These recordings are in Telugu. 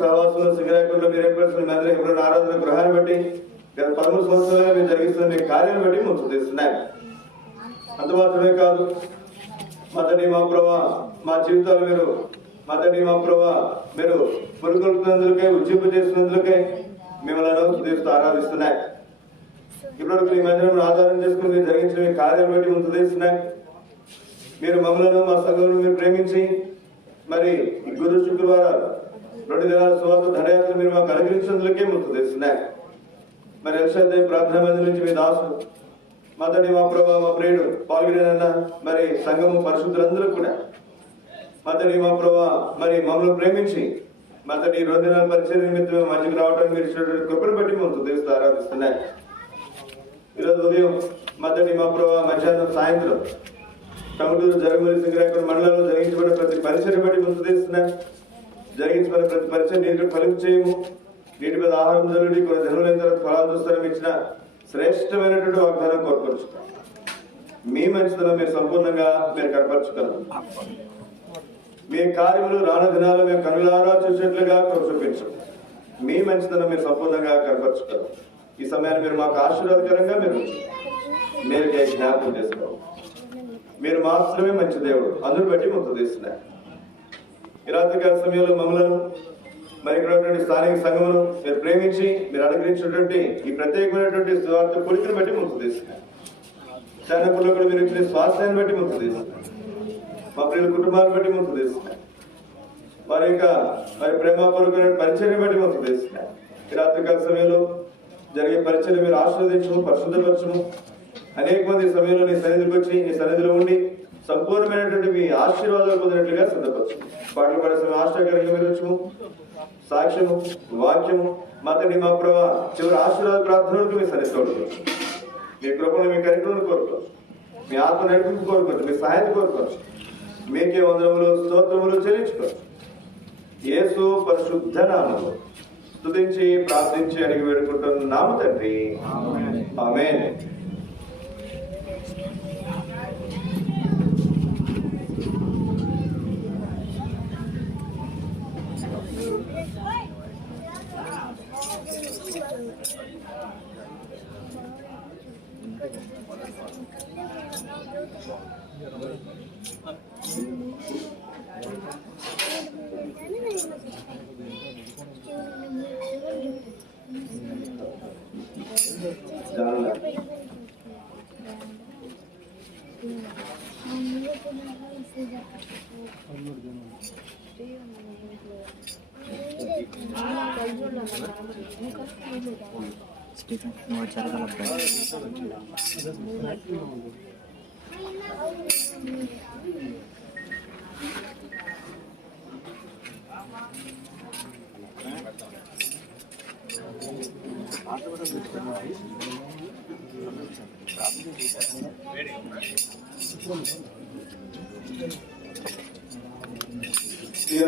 సహవాసంలో సింగరాయకుండా మీరు ఏర్పరుస్తున్న మందిరం ఎప్పుడైనా ఆరాధన గృహాన్ని బట్టి గత 13 సంవత్సరాలుగా మీరు జరిగిస్తున్న మీ కార్యాన్ని బట్టి ముందు తీస్తున్నాయి. అంత మాత్రమే కాదు, మొదటి మా ప్రభా మా జీవితాలు మీరు మొదటి మా ప్రభా మీరు పురుగొల్పుతున్నందుకే ఉజ్జింపు చేస్తున్నందుకే మిమ్మల్ని తీస్తూ ఆరాధిస్తున్నాయి. ఇప్పటివరకు ఈ మందిరం ఆధారం చేసుకుని మీరు జరిగించిన మీ కార్యాన్ని బట్టి ముందు తీస్తున్నాయి. మీరు మమ్మలను మా సంఘంలో మీరు ప్రేమించి మరి ఈ గురు శుక్రవారాలు 2 దినాల సువార్త ధనయాత్ర మీరు మాకు అనుగ్రహించినందుకే ముందు తీస్తున్నాయి. మరి ఎల్షాదై ప్రార్థన మందిరం నుంచి మీ దాసుడు మొదటి మా ప్రభావ మా ప్రియుడు పాల్గొన మరి సంఘము పరిశుద్ధులందరూ కూడా మొదటి మా ప్రభావ మరి మమ్మల్ని ప్రేమించి మొదటి 2 దినాల పరిచయ నిమిత్తం మంచికి రావడానికి మీరు ఇచ్చినటువంటి కృపను బట్టి ముందు తీస్తూ ఆరాధిస్తున్నాయి. ఈరోజు ఉదయం మొదటి మా ప్రభావ మధ్యాహ్నం సాయంత్రం టంగుటూరు జగమూరి సింగరాయకొండ మండలంలో జరిగించబడిన ప్రతి పరిచయం బట్టి ముందు తీస్తున్నాయి. జరిగించబడిన ప్రతి పరిచయం నీటిని ఫలింపు చేయము, నీటి మీద ఆహారం జరుగుడి, కొన్ని దినములైన తర్వాత ఫలాలు చూస్తారని ఇచ్చిన శ్రేష్టమైనటువంటి వాగ్దానం కోరుకొచ్చుతాం. మీ మంచితనం మీరు సంపూర్ణంగా మీరు కనపరచుకోవాలి. మీ కార్యములు రాను దినాలు మేము కనులారా చూసేట్లుగా చూపించు. మీ మంచితనం మీరు సంపూర్ణంగా కనపరచుకోవాలి. ఈ సమయాన్ని మీరు మాకు ఆశీర్వాదకరంగా మీరు జ్ఞాపకం చేసుకోవాలి. మీరు మాత్రమే మంచి దేవుడు, అందుని బట్టి ముందు తీస్తున్నారు. ఈ రాత్రికాల సమయంలో మమ్మలను మరి ఇక్కడ స్థానిక సంఘమును మీరు ప్రేమించి మీరు అనుగ్రహించినటువంటి ఈ ప్రత్యేకమైనటువంటి స్వార్థ పొడికను బట్టి ముందు తీస్తున్నారు. శానకుల్లో కూడా మీరు ఇచ్చిన స్వాస్థ్యాన్ని బట్టి ముందు తీస్తున్నారు. మా ప్రియుల కుటుంబాలను బట్టి ముందు తీస్తున్నారు. వారి యొక్క మరి ప్రేమపూర్వకమైన పరిచయం బట్టి ముందు తీస్తున్నారు. ఈ రాత్రికాల సమయంలో జరిగే పరిచయం మీరు ఆశీర్వదించము, పరిశుద్ధపరచము. అనేక మంది సమయంలో నీ సన్నిధికి వచ్చి నీ సన్నిధిలో ఉండి సంపూర్ణమైనటువంటి మీ ఆశీర్వాదాలు పొందినట్లుగా సిద్ధపరచు. పాటలు పడే సమయం ఆశ్చర్యకరంగా విరచము, సాక్ష్యము, వాక్యము మాతని మా ప్రభావ చివరి ఆశీర్వాద ప్రార్థనలకు మీ సన్నిధిలో మీ కృపను మీ కార్యక్రమాన్ని కోరుకోవచ్చు. మీ ఆత్మ నడిపింపు కోరుకోవచ్చు. మీ సహాయం కోరుకోవచ్చు. మీకే వందనములు స్తోత్రములు చెల్లించుకోవచ్చు. యేసు పరిశుద్ధ నామములో స్తుతించి ప్రార్థించి అడిగి వేడుకుంటున్నాము తండ్రి, ఆమేన్.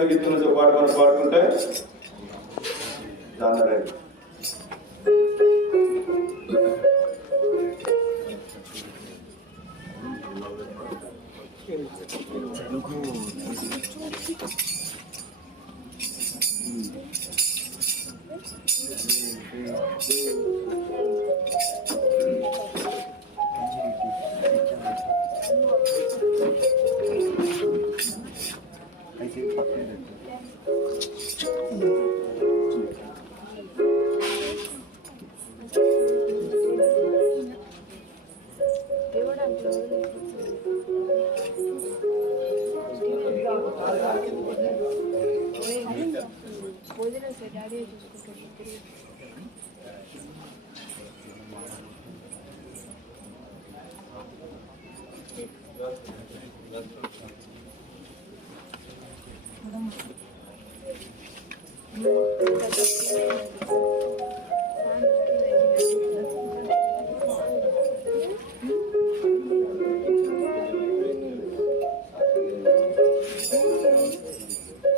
గీతంతో పాటు మనం పాడుకుంటే దాన్ని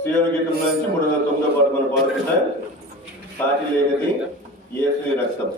సియోను గీతంలో నుంచి 309వ పాట మనం పాడుకుంటే సాటి లేనిది యేసు రక్తం.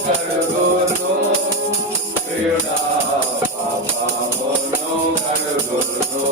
కడుగును ప్రియుడా పాపమును కడుగును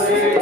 Hare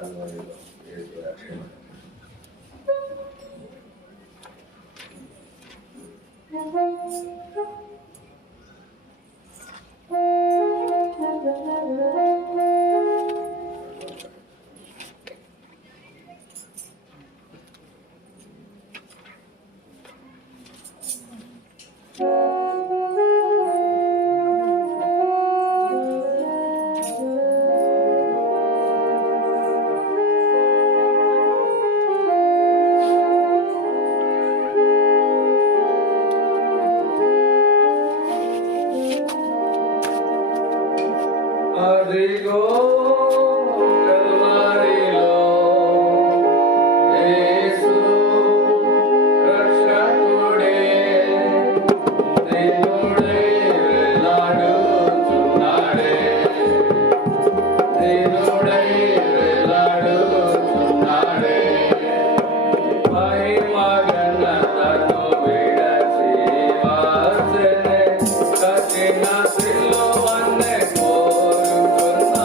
కల్వరిలో యేసు రక్షణ. అదిగో కల్వరిలో యేసు రక్షకుడే దీనుడై వేలాడుచున్నాడే, దీనుడై వేలాడుచున్నాడే. మహిమ ఘనతను విడచి వచ్చెనే, కఠిన సిలువనే కోరుకున్నాడే.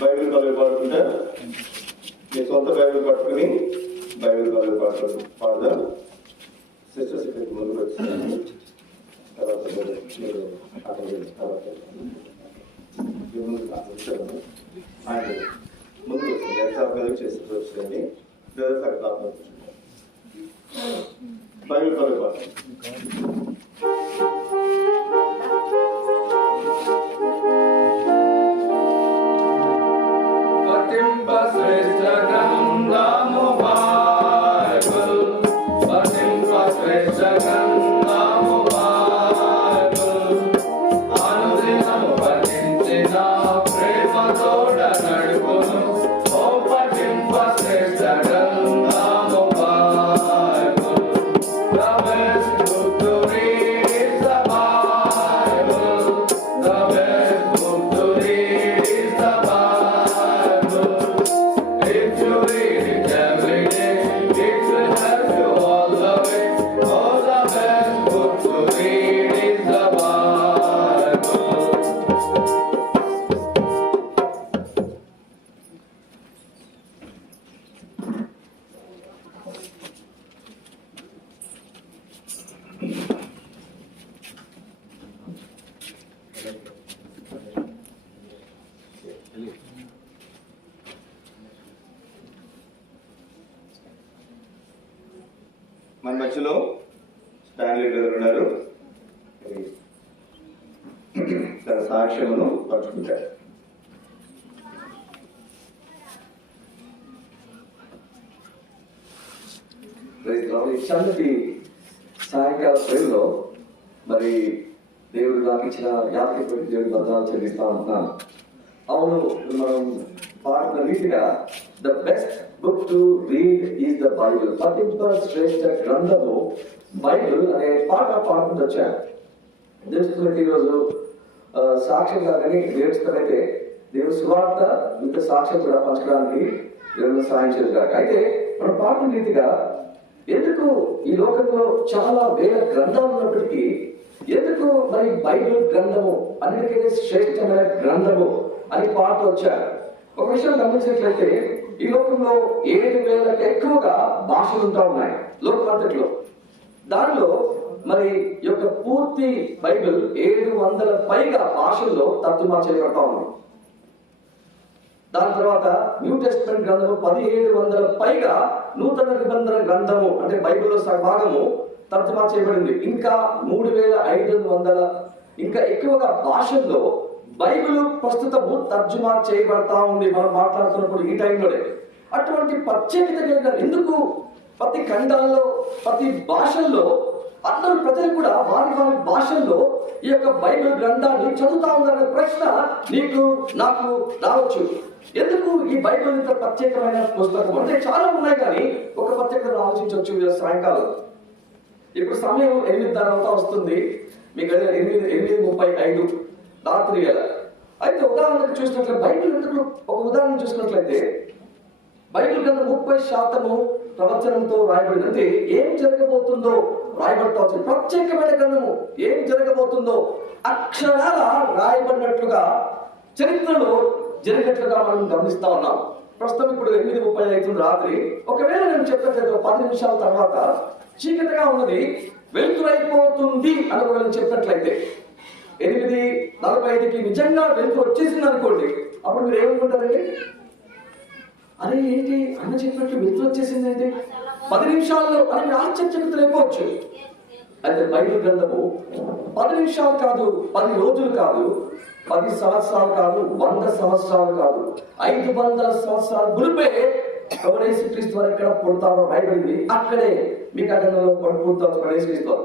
బైబిల్ పదవి పాడుతుంటే మీ సొంత బైబిల్ పట్టుకుని బైబిల్ పదవి పాడదాం. సిస్టర్స్ ఇక్కడికి ముందుకు వచ్చింది. తర్వాత మీరు అక్కడ ముందుకు వచ్చింది ఎగ్జామ్ మీద చేసి వచ్చిందండి. బైబిల్ పదవి పాడతాం. శ్రేష్ఠ గ్రంథము బైబిల్, శ్రేష్ఠ గ్రంథము బైబిల్, అనుదినము పఠించిన ప్రేమతోడ నడుపును. ఓ పఠింప శ్రేష్ఠ గ్రంథము Bible. The best book to read is the Bible. The best book to read is the Bible. If you read it every day, it will help you all the way. Oh, the best book to read is the Bible. మన మధ్యలో స్టాన్లీ గారు ఉన్నారు. తన సాక్ష్యమును పంచుకుంటారు. చల్లటి సాయంకాల ప్రేమలో మరి దేవుడు నాకు ఇచ్చిన యాత్ర దేవుడి భద్రాలు చెల్లిస్తా ఉంటున్నాను. అవును, మనం పాడిన రీతిగా the best book to read is the Bible. పఠింప శ్రేష్ఠ గ్రంథము బైబిల్ అనే పాట పాడుకుంటూ వచ్చాను. నేర్చుకున్నట్టు ఈరోజు సాక్ష్యంగా కానీ నేర్చుకున్నైతే దేవుడు సువార్త ఇంత సాక్ష్యం కూడా పంచడానికి దేవుడు సాయం చేశారు. అయితే మనం పాడిన రీతిగా ఎందుకు ఈ లోకంలో చాలా వేల గ్రంథాలు ఉన్నప్పటికీ ఎందుకు మరి బైబిల్ గ్రంథము అన్నిటికీ శ్రేష్టమైన గ్రంథము అని పాట వచ్చారు. ఒక విషయం గమనించినట్లయితే ఈ లోకంలో 7,000కు ఎక్కువగా భాషలు ఉంటా ఉన్నాయి లోకమంతట్లో. దానిలో మరి యొక్క పూర్తి బైబిల్ 700 పైగా భాషల్లో తర్జుమా చేయబడతా ఉంది. దాని తర్వాత న్యూ టెస్ట్మెంట్ గ్రంథము 1700 పైగా నూతన నిబంధన గ్రంథము అంటే బైబిల్లో సగభాగము తర్జుమా చేయబడింది. ఇంకా 3,500 ఇంకా ఎక్కువగా భాషల్లో బైబిల్ ప్రస్తుతము తర్జుమా చేయబడతా ఉంది మనం మాట్లాడుతున్నప్పుడు ఈ టైంలోనే. అటువంటి ప్రత్యేకత కలిగిన ఎందుకు ప్రతి ఖండాల్లో ప్రతి భాషల్లో అందరూ ప్రజలు కూడా వారి వారి భాషల్లో ఈ యొక్క బైబిల్ గ్రంథాన్ని చదువుతా ఉందనే ప్రశ్న నీకు నాకు రావచ్చు. ఎందుకు ఈ బైబిల్ ఇంత ప్రత్యేకమైన పుస్తకం అంటే చాలా ఉన్నాయి, కానీ ఒక ప్రత్యేకత ఆలోచించవచ్చు. సాయంకాలం ఇప్పుడు సమయం 8:30 వస్తుంది, మీకు 8:35 రాత్రి వేళ. అయితే ఉదాహరణకు చూసినట్లయితే బైబిల్ ఎందుకు ఒక ఉదాహరణ చూసినట్లయితే బైబిల్ గ్రంథం 30% ప్రవచనంతో రాయబడింది. అంటే ఏం జరగబోతుందో రాయబడతా వచ్చింది. ప్రత్యేకమైన గ్రంథము ఏం జరగబోతుందో అక్షరాల రాయబడినట్లుగా చరిత్రలో జరిగినట్లుగా మనం గమనిస్తా ఉన్నాం. ప్రస్తుతం ఇప్పుడు 8:35 రాత్రి. ఒకవేళ నేను చెప్పినట్లయితే 10 నిమిషాల తర్వాత చీకటిగా ఉన్నది వెలుతురైపోతుంది అని ఒకవేళ చెప్పినట్లయితే 8:45కి నిజంగా వెలుతురు వచ్చేసింది అనుకోండి, అప్పుడు మీరు ఏమనుకుంటారండి? అరే ఏంటి అన్న చెప్పినట్లు వెలుతురు వచ్చేసింది ఏంటి 10 నిమిషాల్లో అని మీరు ఆశ్చర్యపోవచ్చు. అయితే బైబిల్ గ్రంథము 10 నిమిషాలు కాదు, 10 రోజులు కాదు, 10 సంవత్సరాలు కాదు, 100 సంవత్సరాలు కాదు, 500 సంవత్సరాల గురిపే యేసుక్రీస్తు వారు ఎక్కడ పుడతారో రాయబడింది. అక్కడే మీకు అగంలో పుడతారు యేసుక్రీస్తు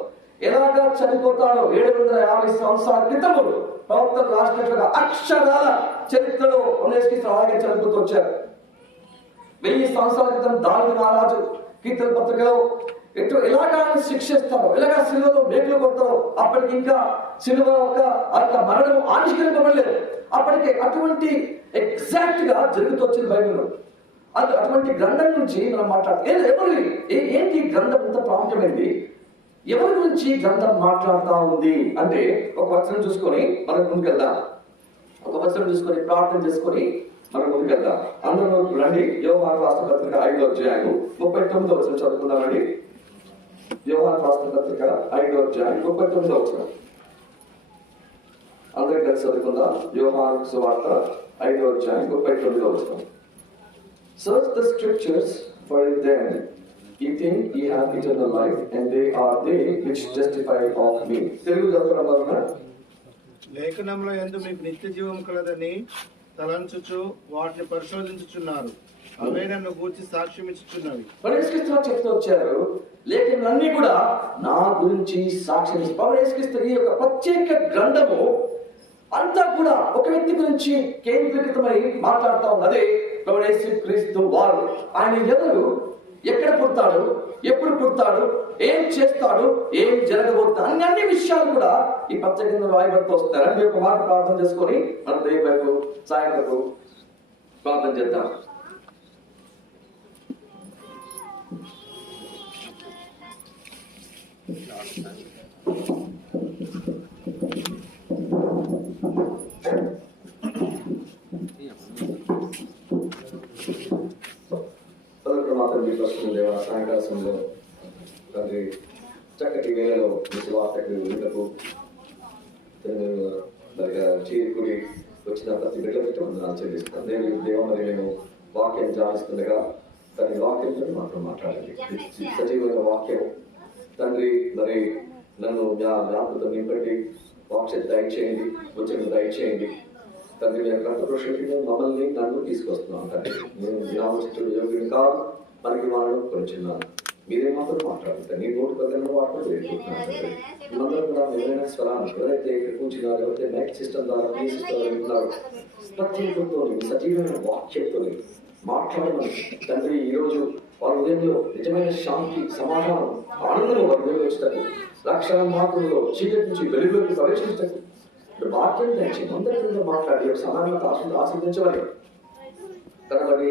ఎలాగా చనిపోతారో 750 సంవత్సరాల క్రితము ప్రవక్తలు రాసినట్లుగా అక్షరాల చరిత్రలో యేసుక్రీస్తు అలాగే చనిపోతూ వచ్చారు. 1000 సంవత్సరాల క్రితం దావీదు మహారాజు కీర్తన పత్రికలో ఎలాగా శిక్షిస్తారో, ఎలాగా సిలువలో మేకులు కొడతారో అప్పటికి ఇంకా సిలువ యొక్క మరణం ఆవిష్కరింపబడలేదు. అప్పటికే అటువంటి ఎగ్జాక్ట్ గా జరుగుతూ వచ్చింది బైబిల్లో. అటువంటి గ్రంథం నుంచి మనం మాట్లాడుతాం. ఏంటి గ్రంథం ఇంత ప్రాముఖ్యమైంది? ఎవరి గురించి గ్రంథం మాట్లాడుతూ ఉంది అంటే ఒక వచనం చూసుకొని మనం ముందుకెళ్దాం. ఒక వచనం చూసుకొని ప్రార్థన చేసుకొని మనం ముందుకెళ్దాం. అందరూ రండి. యోహాను రాసిన పత్రిక 5వ అధ్యాయం 39వ వచనం చదువుకుందామండి. యోహాను రాసిన పత్రిక 5వ అధ్యాయం 39వ వచనం అందరూ కలిసి చదువుకుందాం. యోహాను సువార్త 5వ అధ్యాయం 39వ వచనం. Search the scriptures, for in them ye think ye have eternal life, and they are they which testify of me. Telugu చదువుకున్నాం. లేఖనంలో యందు మీకు నిత్య జీవం కలదని తలంచుచు వాటిని పరిశోధించుచున్నారు, అవే నన్ను గూర్చి సాక్ష్యం ఇచ్చుచున్నవి. పౌలు చెప్తూ వచ్చారు, లేఖనాలన్నీ కూడా నా గురించి సాక్ష్యం ఇస్తారు. పౌలు ఈ యొక్క ప్రత్యేక గ్రంథము అంతా కూడా ఒక వ్యక్తి గురించి కేంద్రీకృతమై మాట్లాడుతూ ఉన్నది. క్రీస్తు వారు ఆయన ఎవరు, ఎక్కడ పుడతాడు, ఎప్పుడు పుడతాడు, ఏం చేస్తాడు, ఏం జరగబోతుంది అన్ని విషయాలు కూడా ఈ ప్రత్యేకంగా రాయబడుతూ వస్తున్నారు. అంటే ఒక మాట ప్రార్థన చేసుకొని మన దేవుని వైపు సాయంత్రం ప్రార్థన చేద్దాం. సాయంకాల సమయంలో తండ్రి చక్కటి వేళలో వార్తకు వింటకు చేరుకుని వచ్చిన ప్రతి బిడ్డ వందనాలు చెల్లిస్తాను. నేను దేవ మరి నేను వాక్యం ధ్యానిస్తుండగా దాని వాక్యంతో మాత్రం మాట్లాడండి. సజీవమైన వాక్యం తండ్రి మరి నన్ను జ్ఞాపకం నింపండి. వాక్యం దయచేయండి, వచనం దయచేయండి తండ్రి. నేను కంఠపురుషుడిని మమ్మల్ని నన్ను తీసుకొస్తున్నాను తండ్రి. నేను జ్ఞాపకుడు యోగ్యుని కాదు, మనకి వాళ్ళు కొంచెన్నాను. మీరే మాత్రం మాట్లాడుతారు. నీ నోటు పక్కన వాటిని వేడుకుంటున్నాను. మనందరం కూడా ఎవరైనా స్వరాన్ని ఎవరైతే ఇక్కడ కూర్చున్నారు, ఎవరైతే మైక్ సిస్టమ్ ద్వారా మీ సిస్టమ్ వింటున్నారు, ప్రత్యేకంతో సజీవమైన వాక్యంతో మాట్లాడమని తండ్రి ఈరోజు వాళ్ళ ఉదయంలో నిజమైన శాంతి, సమాధానం, ఆనందం వారి ఉదయం వచ్చేటట్టు, లక్షల మార్పులలో చీకటి నుంచి వెలుగులోకి ప్రవేశించటట్టు వాక్యం తెచ్చి అందరితో మాట్లాడి సమానత ఆస్వాదించమని కనబడి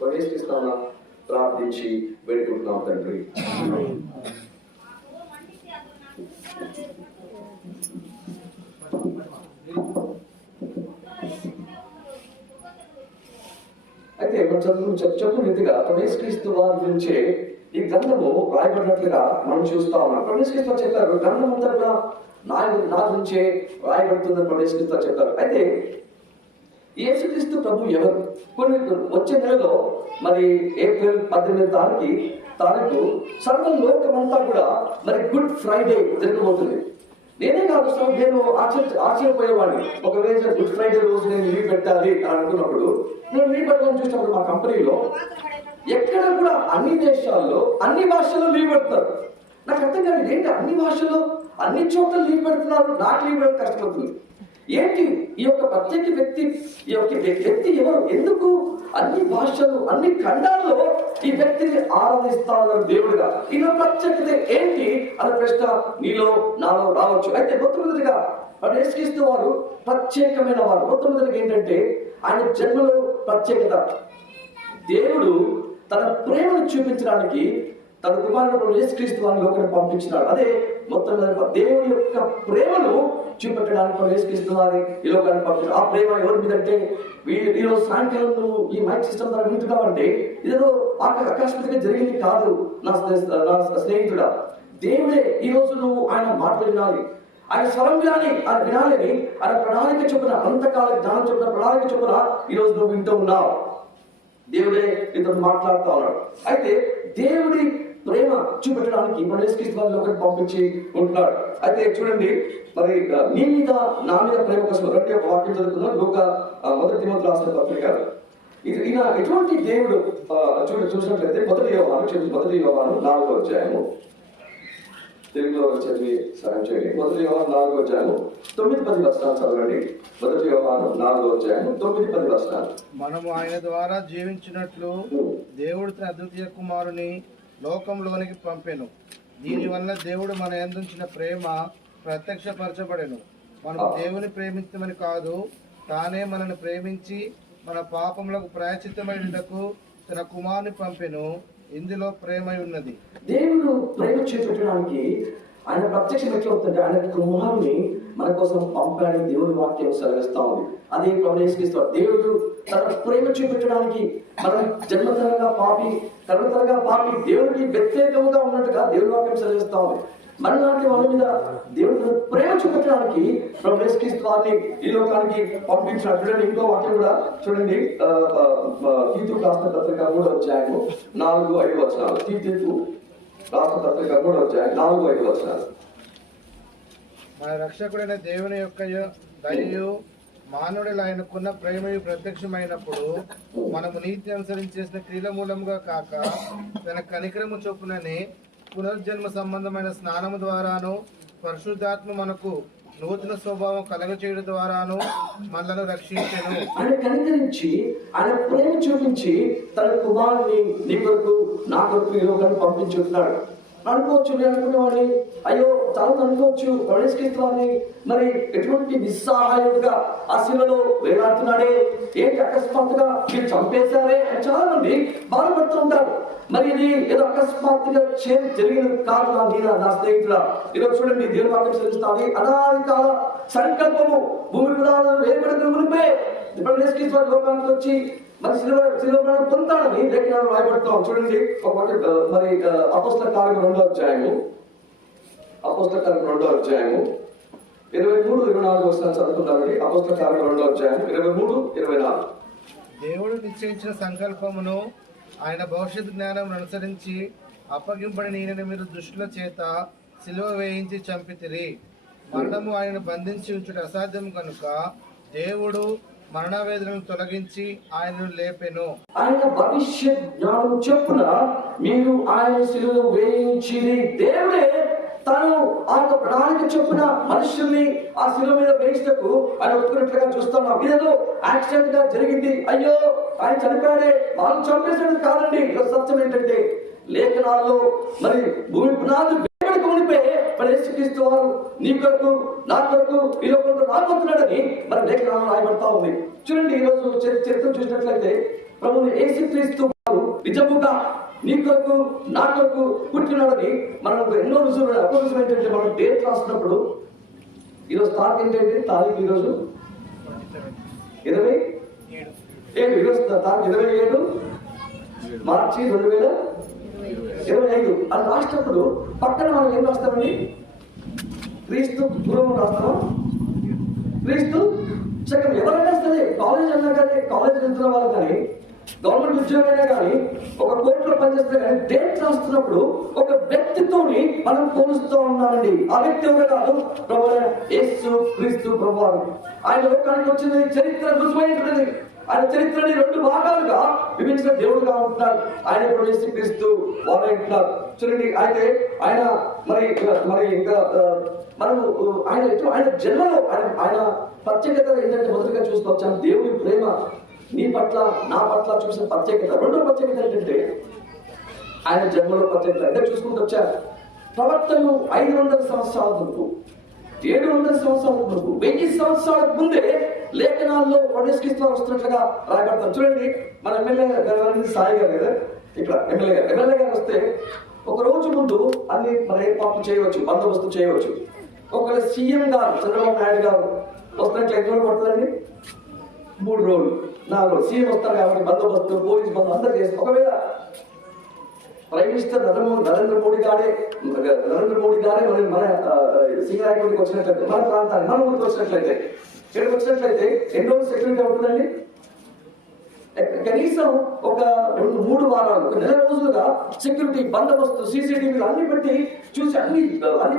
ప్రవేశిస్తామని ప్రార్థించి వేడుకుంటున్నాం తండ్రి. అయితే చెప్పు రీతిగా క్రీస్తు వారి గురించే ఈ గ్రంథము రాయబడినట్లుగా మనం చూస్తా ఉన్నాం. క్రీస్తు చెప్పారు, గ్రంథం అంతా కూడా నా గురించే రాయబడుతుందని క్రీస్తు చెప్పారు. అయితే యేసుక్రీస్తు ప్రభు ఎవరు? కొన్ని వచ్చే నెలలో మరి ఏప్రిల్ 18వ తారీఖు సర్వలోకమంతా కూడా మరి గుడ్ ఫ్రైడే జరగబోతుంది. నేనే కాదు, నేను ఆశ్చర్యపోయేవాడిని. ఒకవేళ గుడ్ ఫ్రైడే రోజు నేను లీవ్ పెట్టాలి అని అనుకున్నప్పుడు, నేను లీవ్ పెట్టాలని చూసినప్పుడు మా కంపెనీలో ఎక్కడ కూడా అన్ని దేశాల్లో అన్ని భాషల్లో లీవ్ పెడతారు. నాకు అర్థం కాదు, ఏంటి అన్ని భాషల్లో అన్ని చోట్ల లీవ్ పెడుతున్నారు, నాకు లీవ్ పెట్టడం కష్టపడుతుంది. ఏంటి ఈ యొక్క ప్రత్యేక వ్యక్తి, ఈ యొక్క వ్యక్తి ఎవరు, ఎందుకు అన్ని భాషలు అన్ని ఖండాల్లో ఈ వ్యక్తిని ఆరాధిస్తాడు దేవుడిగా? ఈయన ప్రత్యేకత ఏంటి అనే ప్రశ్న నీలో నాలో రావచ్చు. అయితే మొట్టమొదటిగా యేసుక్రీస్తు వారు ప్రత్యేకమైన వారు. మొట్టమొదటిగా ఏంటంటే ఆయన జన్మలో ప్రత్యేకత. దేవుడు తన ప్రేమను చూపించడానికి తన కుమారుడు యేసుక్రీస్తు వారిని లోకానికి పంపించినాడు. అదే మొత్తం దేవుని యొక్క ప్రేమను చూపెట్టడానికి యేసుక్రీస్తు వారిని ఈ లోకానికి పంపించాడు. ఆ ప్రేమ ఎవరి మీద అంటే, ఈరోజు సాయంకాలం నువ్వు ఈ మైక్ సిస్టమ్ ద్వారా వింటున్నావంటే ఇదేదో అకస్మాత్తుగా జరిగింది కాదు నా స్నేహితుడా. దేవుడే ఈరోజు నువ్వు ఆయన మాటలు వినాలి, ఆయన స్వరం వినాలి, ఆయన వినాలని ఆయన ప్రణాళిక చొప్పున, అంతకాల జ్ఞానం చొప్పున ప్రణాళిక చొప్పున ఈరోజు నువ్వు వింటూ ఉన్నావు. దేవుడే ఇతను మాట్లాడుతూ ఉన్నాడు. అయితే దేవుడి ప్రేమ చూపెట్టడానికి యేసుక్రీస్తు వారిని ఒకటి పంపించి ఉంటున్నాడు. అయితే చూడండి, మరి నీ మీద నా మీద ప్రేమ కోసం రెండు వాక్యం చదువుకున్నాం. లూకా 1 తిమోతి రాసిన పత్రిక. ఈయన ఎటువంటి దేవుడు చూసినట్లయితే 1 యోహాను 4వ అధ్యాయము, తెలుగులో చదివి సాయం చేయండి. 1 యోహాను 4వ అధ్యాయము 9-10 వచనాలు చదవండి. 1 యోహాను 4వ అధ్యాయము 9-10 వచనాలు. మనము ఆయన ద్వారా జీవించినట్లు దేవుడు తన అద్వితీయ కుమారుని లోకంలోనికి పంపెను. దీనివల్ల దేవుడు మన యందుంచిన ప్రేమ ప్రత్యక్షపరచబడెను. మనం దేవుని ప్రేమించమని కాదు, తానే మనల్ని ప్రేమించి మన పాపములకు ప్రాయశ్చిత్తమైనకు తన కుమారుని పంపెను. ఇందులో ప్రేమ ఉన్నది. దేవుడు ప్రేమ చూపించడానికి ఆయన ప్రత్యక్షం ఎట్లా అవుతుందంటే ఆయన కుమారుని మన కోసం పంపాడు. దేవుడి వాక్యం సెలవిస్తా ఉంది. అదే ప్రవేశిస్తాడు. దేవుడు తన ప్రేమ చూపించడానికి మనం జన్మతరంగా పాపి తరతరంగా పాపి దేవుడికి వ్యతిరేకముగా ఉన్నట్టుగా దేవుడి వాక్యం సెలవిస్తా ఉంది. మనలాంటి వాళ్ళ మీద దేవుడు తన ప్రేమ చూపించడానికి ప్రవేశిస్తాన్ని ఈ లోకానికి పంపించాడు. చూడండి ఇంకో వాక్యం కూడా చూడండి. తీతు రాష్ట్ర పత్రిక 3వ అధ్యాయము 4-5 వచనాలు. తీతు రాష్ట్ర పత్రిక 3వ అధ్యాయం 4-5 వచనాలు. మన రక్షకుడైన దేవుని యొక్క దయయు మానవుడిలో ఆయనకున్న ప్రేమయు ప్రత్యక్షమైనప్పుడు మనము నీతి అనుసరించి చేసిన క్రియల మూలముగా కాక తన కనికరము చొప్పునని పునర్జన్మ సంబంధమైన స్నానము ద్వారాను పరిశుద్ధాత్మ మనకు నూతన స్వభావం కలగచేయడం ద్వారాను మనలను రక్షించెను. ఆయన కనికరించి ఆయన ప్రేమ చూపించి తన కుమారుని నీ కొరకు నా కొరకు ఈ లోకాన్ని పంపించుతున్నాడు. అనుకోవచ్చు, నేను అనుకునేవాడిని అయ్యో చాలా అనుకోవచ్చు ప్రవేశిస్తామని, మరి ఎటువంటి నిస్సహాయుడుగా ఆ శిలలో వేలాడుతున్నాడే, ఏంటి అకస్మాత్తుగా మీరు చంపేశారే అని చాలా మంది బాధపడుతూ ఉంటారు. మరి ఇది ఏదో అకస్మాత్తుగా జరిగిన కాదు. నా స్నేహితుల ఈరోజు చూడండి దేవుని వాక్యం చదివిస్తాను. అనాది కాల సంకల్పము భూమి పునాదులు వేయబడిన మునిపే ప్రవేశిస్తాడు లోకానికి వచ్చి మరి శిలువ పొందుతాడని లేఖనాలు రాయబడతాం. చూడండి మరి అపోస్తల కార్యం 2వ అధ్యాయము 23-24 వచనాలు చదువుకున్నామండి. అపోస్తల కార్యం 2వ అధ్యాయం 23-24. దేవుడు నిశ్చయించిన సంకల్పమును ఆయన భవిష్యత్ జ్ఞానం అనుసరించి అప్పగింపడిన ఈయనని మీరు దుష్టుల చేత సిలువ వేయించి చంపితిరి. మరణము ఆయన బంధించి ఉంచుట అసాధ్యం కనుక దేవుడు మరణ వేదనను తొలగించి ఆయనను లేపెను. ఆయన భవిష్యత్ జ్ఞానం చొప్పున మీరు ఆయన సిలువ వేయించిరి. దేవుడే తాను ఆ ప్రణాళిక చొప్పున మనుషుల్ని ఆ శిలువ మీద వేయించటకు ఆయన ఒప్పుకున్నట్లుగా చూస్తున్నాం. ఇదేదో యాక్సిడెంట్ గా జరిగింది, అయ్యో ఆయన చనిపోయాడే వాళ్ళు చంపేసాడు కాదండి. సత్యం ఏంటంటే లేఖనాల్లో మరి భూమి పునాదులు వేయబడక మునిపే మరి యేసుక్రీస్తు వారు నీ కొరకు నా కొరకు ఈ లోకంలో రాబోతున్నాడని మరి లేఖనాల్లో రాయబడతా ఉంది. చూడండి ఈరోజు చరిత్ర చూసినట్లయితే ప్రభువు యేసుక్రీస్తు వారు నిజముగా నీ కొరకు నా కొరకు పుట్టినాడని మనం ఎన్నో రుజువులు. ఒక రుజువు ఏంటంటే మనం డేట్ రాస్తున్నప్పుడు ఈరోజు తారీఖు ఏంటంటే తారీఖు ఈరోజు 27 ఈరోజు తారీఖు 27 మార్చి 2025 అది రాసినప్పుడు పక్కన మనం ఏం రాస్తామండి? క్రీస్తు పూర్వం రాస్తామా, క్రీస్తు శకం. ఎవరైనా సరే కాలేజ్ అన్నా కానీ, కాలేజ్ వెళ్తున్న వాళ్ళు కానీ, గవర్నమెంట్ ఉద్యోగమైనా కానీ, ఒక కోర్టులో పనిచేస్తే కానీ డేట్ రాస్తున్నప్పుడు ఒక వ్యక్తితోని మనం పోలుస్తూ ఉన్నామండి. ఆ వ్యక్తి ఎవరు కాదు, ప్రభు యేసు క్రీస్తు ప్రభువారు. ఆయన లోకానికి వచ్చిన చరిత్ర రుజువైనటువంటిది. ఆయన చరిత్రని 2 భాగాలుగా విభజించిన దేవుడుగా ఉంటున్నారు. ఆయన ఇప్పుడు యేసు క్రీస్తు వారు అంటున్నారు. చూడండి అయితే ఆయన మరి ఇంకా మనము ఆయన జన్మలో ఆయన ప్రత్యేకత ఏంటంటే మొదటిగా చూస్తూ వచ్చాను దేవుడి ప్రేమ నీ పట్ల నా పట్ల చూసిన ప్రత్యేకత. 2వ ప్రత్యేకత ఏంటంటే ఆయన జన్మలో ప్రత్యేకత అంటే చూసుకుంటూ వచ్చారు. ప్రవక్తలు 500 సంవత్సరాల వరకు, 700 సంవత్సరాల వరకు, 1000 సంవత్సరాల ముందే లేఖనాల్లో ప్రవేశిస్తూ వస్తున్నట్లుగా రాయబడతారు. చూడండి మన ఎమ్మెల్యే గారు సాయి గారు కదా, ఇక్కడ ఎమ్మెల్యే గారు వస్తే ఒక రోజు ముందు అన్ని మన ఏర్పాట్లు చేయవచ్చు, బందోబస్తు చేయవచ్చు. ఒకవేళ సీఎం గారు చంద్రబాబు నాయుడు గారు వస్తున్నట్లు ఎన్ని రోజులు పడుతుందండి? 3 రోజులు 4 రోజులు. సీఎం వస్తారు కాబట్టి బందోబస్తు, పోలీస్ బందోబస్తు అందరూ చేస్తారు. ఒకవేళ ప్రైమ్ మినిస్టర్ నరేంద్ర మోడీ గారే మన సింగరాయకుడికి వచ్చినట్లయితే, మన ప్రాంతానికి మన ఊరికి వచ్చినట్లయితే, ఇక్కడికి వచ్చినట్లయితే ఎన్ని రోజులు సెక్యూరిటీ అవుతుందండి? కనీసం ఒక 2-3 వారాలు, ఒక 1 నెల రోజులుగా సెక్యూరిటీ బందోబస్తు, సీసీటీవీలు అన్ని పెట్టి చూసి అన్ని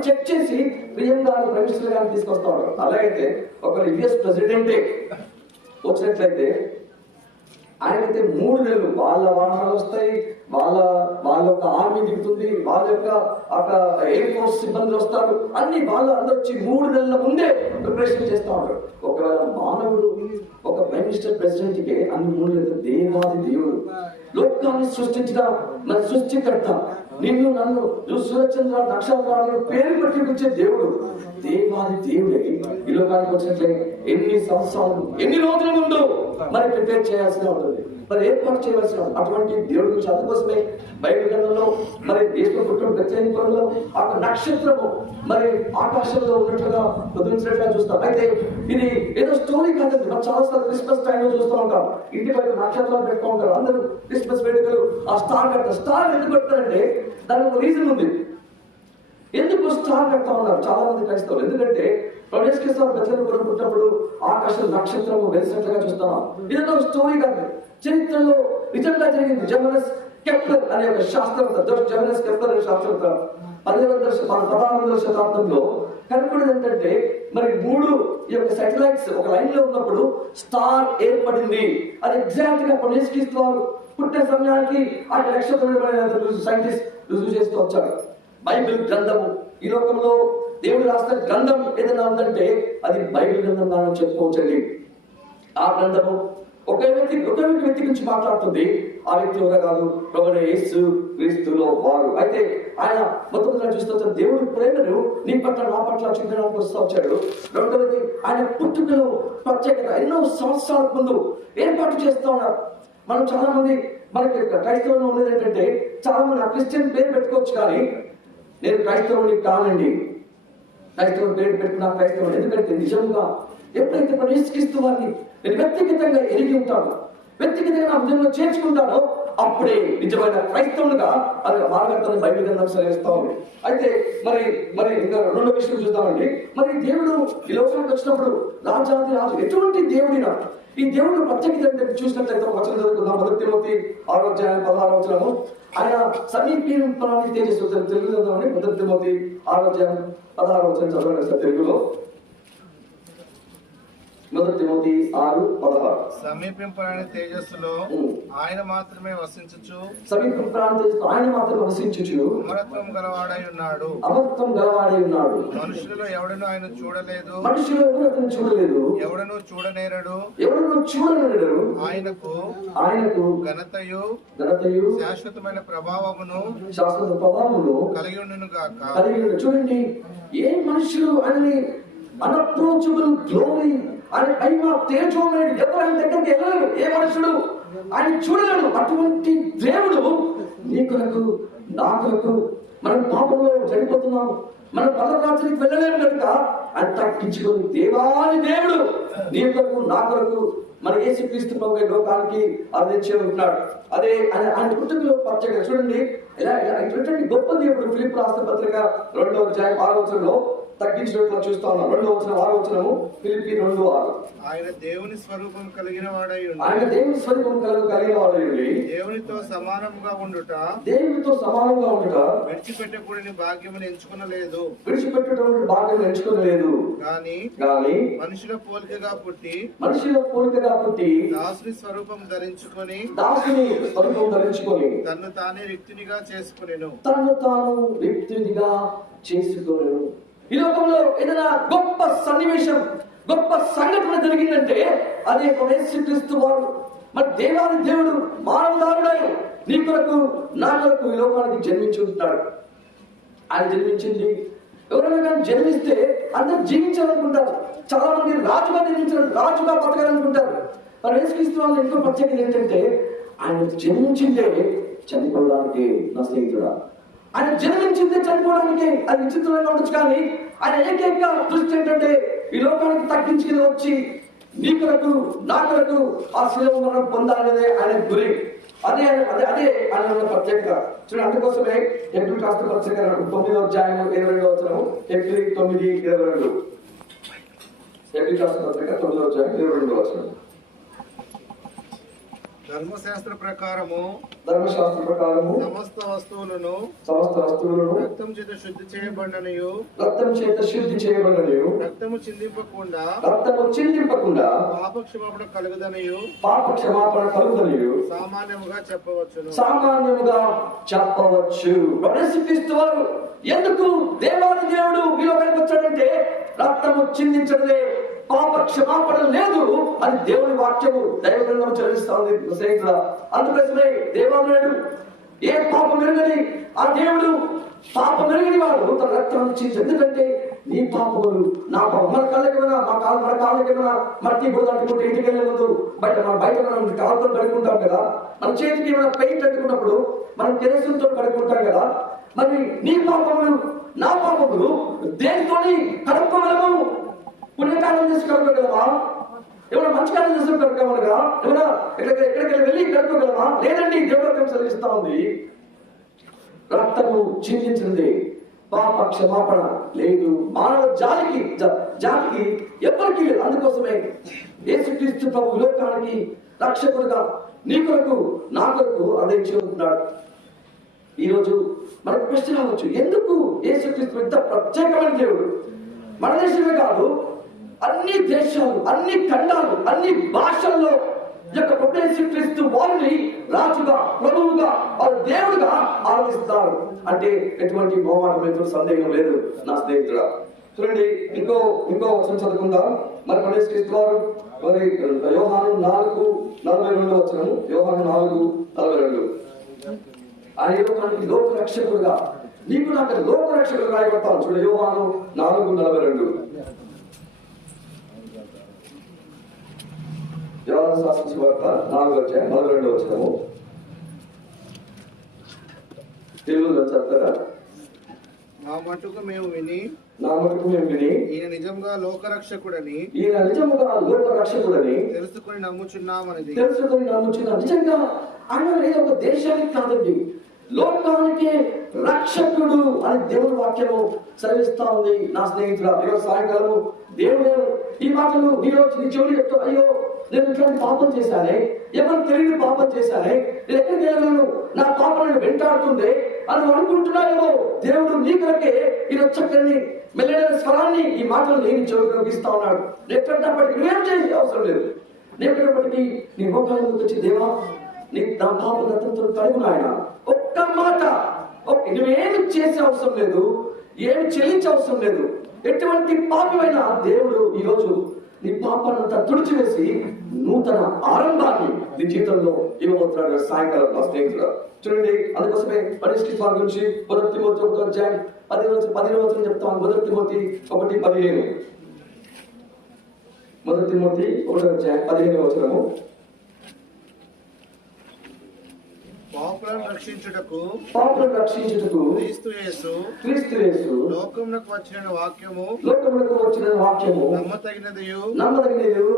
చెక్ చేసి ప్రియం గారు ప్రైమ్ మినిస్టర్ గారిని తీసుకొస్తా ఉంటారు. అలాగైతే ఒక యుఎస్ ప్రెసిడెంటే వచ్చినట్లయితే ఆయనైతే 3 నెలలు వాళ్ళ వాహనాలు వస్తాయి, వాళ్ళ యొక్క ఆర్మీ దిగుతుంది, వాళ్ళ యొక్క ఎయిర్ ఫోర్స్ సిబ్బంది వస్తారు, అన్ని అందరూ వచ్చి 3 నెలల ముందే ప్రిపరేషన్ చేస్తూ ఉంటారు. ఒకవేళ మానవుడు ఒక ప్రైమ్ మినిస్టర్ ప్రెసిడెంట్ కి అన్ని 3 నెలలు దేవాది దేవుడు లోకాన్ని సృష్టించిన మన సృష్టికర్త, నిన్ను నన్ను సూర్యచంద్ర నక్షత్రాలను పేరు పెట్టి పిలిచే దేవుడు, దేవాది దేవుడే ఈ లోకానికి వచ్చినట్లే ఎన్ని సంవత్సరాలు ఎన్ని రోజుల ముందు మరి ప్రిపేర్ చేయాల్సి ఉంటుంది, మరి ఏర్పాటు చేయవలసిన అటువంటి దేవుడి గురించి. అందుకోసమే బైబిల్ గ్రంథంలో మరి దేశంలో పుట్టిన బెత్లెహేములో ఆ నక్షత్రము మరి ఆకాశంలో ఉన్నట్లుగా ఉదయించినట్లుగా చూస్తాం. అయితే ఇది ఏదో స్టోరీ కాదండి. మనం చాలాసార్లు క్రిస్మస్ టైంలో చూస్తూ ఉంటాం, ఇంటి బయట నక్షత్రాలు పెట్టుతూ ఉంటారు అందరూ. క్రిస్మస్ వేడుకలు ఆ స్టార్ కడతారు. స్టార్ ఎందుకు పెడతారంటే దానికి ఒక రీజన్ ఉంది. ఎందుకు స్టార్ కడతా ఉన్నారు చాలా మంది క్రైస్తవులు? ఎందుకంటే ప్రవేశిస్తారు బెత్లెహేములో పుట్టినప్పుడు ఆకాశం నక్షత్రము వెలిసినట్లుగా చూస్తున్నాం. ఇదంతా ఒక స్టోరీ కాదు, చరిత్రలో నిజంగా జరిగింది. జోహానెస్ కెప్లర్ అనే ఒక శాస్త్రవేత్త, జోహానెస్ కెప్లర్ అనే శాస్త్రవేత్త 16వ శతాబ్దంలో కనుక్కున్నది ఏంటంటే మరి 3 ఈ యొక్క సాటిలైట్స్ ఒక లైన్ లో ఉన్నప్పుడు స్టార్ ఏర్పడింది. అది ఎగ్జాక్ట్ గా ప్రవేశిస్తూ పుట్టిన సమయానికి ఆ నక్షత్రం సైంటిస్ట్ రుజువు చేస్తూ వచ్చాడు. బైబిల్ గ్రంథము ఈ లోకంలో దేవుడు రాసిన గ్రంథం ఏదైనా ఉందంటే అది బైబిల్ గ్రంథం అని చెప్పుకోవచ్చండి. ఆ గ్రంథము ఒక వ్యక్తి గురించి మాట్లాడుతుంది. ఆ వ్యక్తి ఎవరో కాదు, ప్రభువైన యేసు క్రీస్తులో వారు. అయితే ఆయన మొత్తం చూస్తూ దేవుడి ప్రేమను నీ పట్ల నా పట్ల చూపించడానికి వస్తూ వచ్చాడు. రెండవది ఆయన పుట్టుకలో ప్రత్యేకత ఎన్నో సంవత్సరాల ముందు ఏర్పాటు చేస్తూ ఉన్నారు. మనం చాలా మంది మనకి క్రైస్తవంలో ఉండేది ఏంటంటే చాలా మంది ఆ క్రిస్టియన్ పేరు పెట్టుకోవచ్చు, కానీ నేను క్రైస్తవుని కానండి. క్రైస్తవుని పేరు పెట్టుకున్నా క్రైస్తవుని. ఎందుకంటే నిజంగా ఎప్పుడైతే ప్రవేశిస్తూ వారిని నేను వ్యక్తిగతంగా ఎరిగి ఉంటాను, వ్యక్తిగతంగా నా హృదయంలో చేర్చుకుంటానో అప్పుడే నిజమైన క్రైస్తవునిగా అది మారగలుగుతాను. బైబిల్ గ్రంథం సెలవిస్తా ఉంది. అయితే మరి ఇంకా 2 విషయం చూద్దామండి. మరి దేవుడు ఈ లోకానికి వచ్చినప్పుడు రాజాది రాజు ఎటువంటి దేవుడినా ఈ దేవుడు ప్రత్యేకత చూసినట్లయితే వచనం చదువుకుందాం. 1 తిమోతి 6:16 ఆయన సమీపీకరణాన్ని తేజస్సు తెలుగు చదవండి. 1 తిమోతి 6:16 చదవండి తెలుగులో. 1 తిమోతి 6:16 సమీపింపరాని తేజస్సులో ఆయన మాత్రమే వసించుచు అమరత్వం గలవాడై ఉన్నాడు. మనుషులలో ఎవడనూ ఆయన చూడలేదు, ఎవడనూ చూడనేరడు. ఆయనకు ఘనతయు శాశ్వతమైన ప్రభావమును కలిగి ఉండును గాక. చూడండి, ఏ మనుషులు అని అన్అప్రోచబుల్ గ్లోరీ ఆయన పైన తేజోమయుడు ఎవరు ఆయన దగ్గరికి వెళ్ళలేడు. ఏ మనుషుడు ఆయన చూడలేడు. అటువంటి దేవుడు నీ కొరకు నా కొరకు మనం పాపంలో చనిపోతున్నాం, మనం పదరాత్రికి వెళ్ళలేము కనుక ఆయన తగ్గించుకొని దేవాని దేవుడు నీ కొరకు నా కొరకు మన యేసుక్రీస్తు ప్రభువు లోకానికి అందించే ఉంటున్నాడు. అదే ఆయన పుట్టుకలో ప్రత్యేకత చూడండి. ఇటువంటి గొప్ప దేవుడు ఫిలిప్పీ రాసిన పత్రిక 2:6 తగ్గించినట్లు చూస్తా ఉన్నాం. 2:6 ఫిలిప్పీ 2:6 ఆయన దేవుని స్వరూపం కలిగిన వాడై దేవునితో సమానంగా ఉండుట విడిచిపెట్టకూడని భాగ్యమును ఎంచుకొనలేదు. కానీ మనుషుల పోలికగా పుట్టి దాసుని స్వరూపం ధరించుకొని తన్ను తానే రిక్తునిగా చేసుకొనెను. ఈ లోకంలో ఏదైనా గొప్ప సన్నివేశం, గొప్ప సంఘటన జరిగిందంటే అదే యేసుక్రీస్తు వారు మరి దేవాది దేవుడు మానవదారుడై నీ కొరకు నా కొరకు ఈ లోకానికి జన్మించి ఉంటాడు. ఆయన జన్మించింది. ఎవరైనా కానీ జన్మిస్తే అందరూ జీవించాలనుకుంటారు. చాలా మంది రాజుగా బతకాలనుకుంటారు. మరి యేసుక్రీస్తు వాళ్ళు ఎంతో ప్రత్యేకత ఏంటంటే ఆయన జన్మించిందే చనిపోవడానికి. నా స్నేహితుడా, ఆయన జన్మించిందే చనిపోవడానికి. అది విచిత్రంగా ఉండొచ్చు, కానీ ఆయన ఏకైక దృష్టి ఏంటంటే ఈ లోకానికి తగ్గించుకుని వచ్చి నీ కొరకు నా కొరకు ఆ శిలువ మరణం పొందాలనేదే ఆయన గురి. అదే ఆయన ప్రత్యేకత. చూడండి, అందుకోసమే హెబ్రీ రాష్ట్ర పత్రిక 9:22 హెబ్రీ 9:22 హెబ్రీ రాష్ట్ర పత్రిక 9:22 ధర్మశాస్త్ర ప్రకారము సమస్త వస్తువులను రక్తం చేత శుద్ధి చేయబడినయు రక్తము చిందింపకుండా పాప క్షమాపణ కలుగుదనయు సామాన్యముగా చెప్పవచ్చు. ఎందుకు దేవాది దేవుడు వీలోకి వచ్చాడంటే రక్తము చిందించడలే, పాప క్షమాపణ లేదు అని దేవుని వాక్యము దైవ గ్రంథం చదివిస్తా ఉంది స్నేహితుడా. అందుకోసమే దేవాలయుడు ఏ పాపం ఎరుగని ఆ దేవుడు పాపం ఎరుగని వాడు తన రక్తాన్ని చింది. ఎందుకంటే నీ పాపములు నా పాపం. మన కళ్ళకేమైనా మన కాళ్ళకేమైనా మట్టి బురద అంటుకుంటే ఇంటికి వెళ్ళే ముందు బయట మనం కాళ్ళతో కడుక్కుంటాం కదా, మన చేతికి ఏమైనా పెయింట్ అంటుకున్నప్పుడు మనం కెరసిన్తో కడుక్కుంటాం కదా. మరి నీ పాపములు నా పాపములు దేనితోని కడుక్కోగలము? పుణ్యకాలం చేసి కడుక్కోగలమా? ఏమైనా మంచి కాలం చేసి కడుక్కోగలగా? ఏమైనా ఎక్కడికి వెళ్ళి కడుక్కోగలమా? లేదండి, దేవుడు సెలవిస్తా ఉంది, రక్తము చిందించింది, పాప క్షమాపణ లేదు, మానవ జాతికి ఎప్పటికీ లేదు. అందుకోసమే యేసుక్రీస్తు ప్రభు లోకానికి రక్షకుడుగా నీ కొరకు నా కొరకు అందించి ఉంటున్నాడు. ఈరోజు మనకు ప్రశ్న రావచ్చు, ఎందుకు యేసుక్రీస్తు ఇంత ప్రత్యేకమైన దేవుడు? మన దేశమే కాదు, అన్ని దేశాలు, అన్ని ఖండాలు, అన్ని భాషల్లో యొక్క ప్రభు యేసుక్రీస్తు వారిని రాజుగా, ప్రభువుగా, వారి దేవుడుగా ఆరాధిస్తారు అంటే ఎటువంటి మొహమాటం, సందేహం లేదు నా స్నేహితుడా. చూడండి, ఇంకో వచనం చదువుకుందాం. మరి ప్రభు యేసుక్రీస్తు వారు మరి యోహాను 4:42 వచనం, యోహాను 4:42, ఆయన లోకానికి లోక రక్షకుడుగా, నీకు నాకు లోక రక్షకుడు రాయబడతాను. చూడండి, యోహాను 4:42, యోహాను శాస్త్ర వార్త 4:42 వచనము. తెలుగులో చెప్తారా? నా మటుకు మేము విని ఈయన నిజంగా లోకరక్షకుడని తెలుసుకొని నమ్ముచున్నామని. నిజంగా ఆయన ఏదో ఒక దేశానికి కాదండి, లోకానికి రక్షకుడు అని దేవుడి వాక్యము సెలవిస్తా ఉంది నా స్నేహితుడా. ఈరోజు సాయంకాలము దేవుడు ఈ మాటలు నీలో నీ చెవులు చెప్తా, అయ్యో నేను ఇట్లాంటి పాపం చేశానే, ఎవరు తెలియని పాపం చేశానే, నేను ఎక్కడికి వెళ్ళను, నా పాపలను వెంటాడుతుంది అని అనుకుంటున్నాయేమో. దేవుడు నీ కొరకే ఈరోజు చక్కని మెల్లైన స్వరాన్ని, ఈ మాటలు నేను చెవులకు ఇస్తా ఉన్నాడు. ఎక్కడినప్పటికీ నువ్వేం చేసే అవసరం లేదు. ఎక్కడినప్పటికీ నీ మోకాళ్ళ వచ్చి, దేవా నీ నా పాప గతంతో కడుగును ఆయన. ఒక్క మాట, నువ్వేమి చేసే అవసరం లేదు, ఏమి చెల్లించే అవసరం లేదు. ఎటువంటి పాపమైన దేవుడు ఈరోజు నీ పాపాన్నంతా తుడిచివేసి నూతన ఆరంభాన్ని నీ జీవితంలో ఇవ్వబోతున్నాడు సాయంకాలం నా స్నేహితుడు. చూడండి, అందుకోసమే పరిస్థితి వారి గురించి 1 తిమోతి 1:15 చెప్తాను. 1 తిమోతి 1:15, 1 తిమోతి 1:15 వచనము. పాపులను రక్షించుటకు క్రీస్తు యేసు లోకమునకు వచ్చిన వాక్యము నమ్మతగినదియు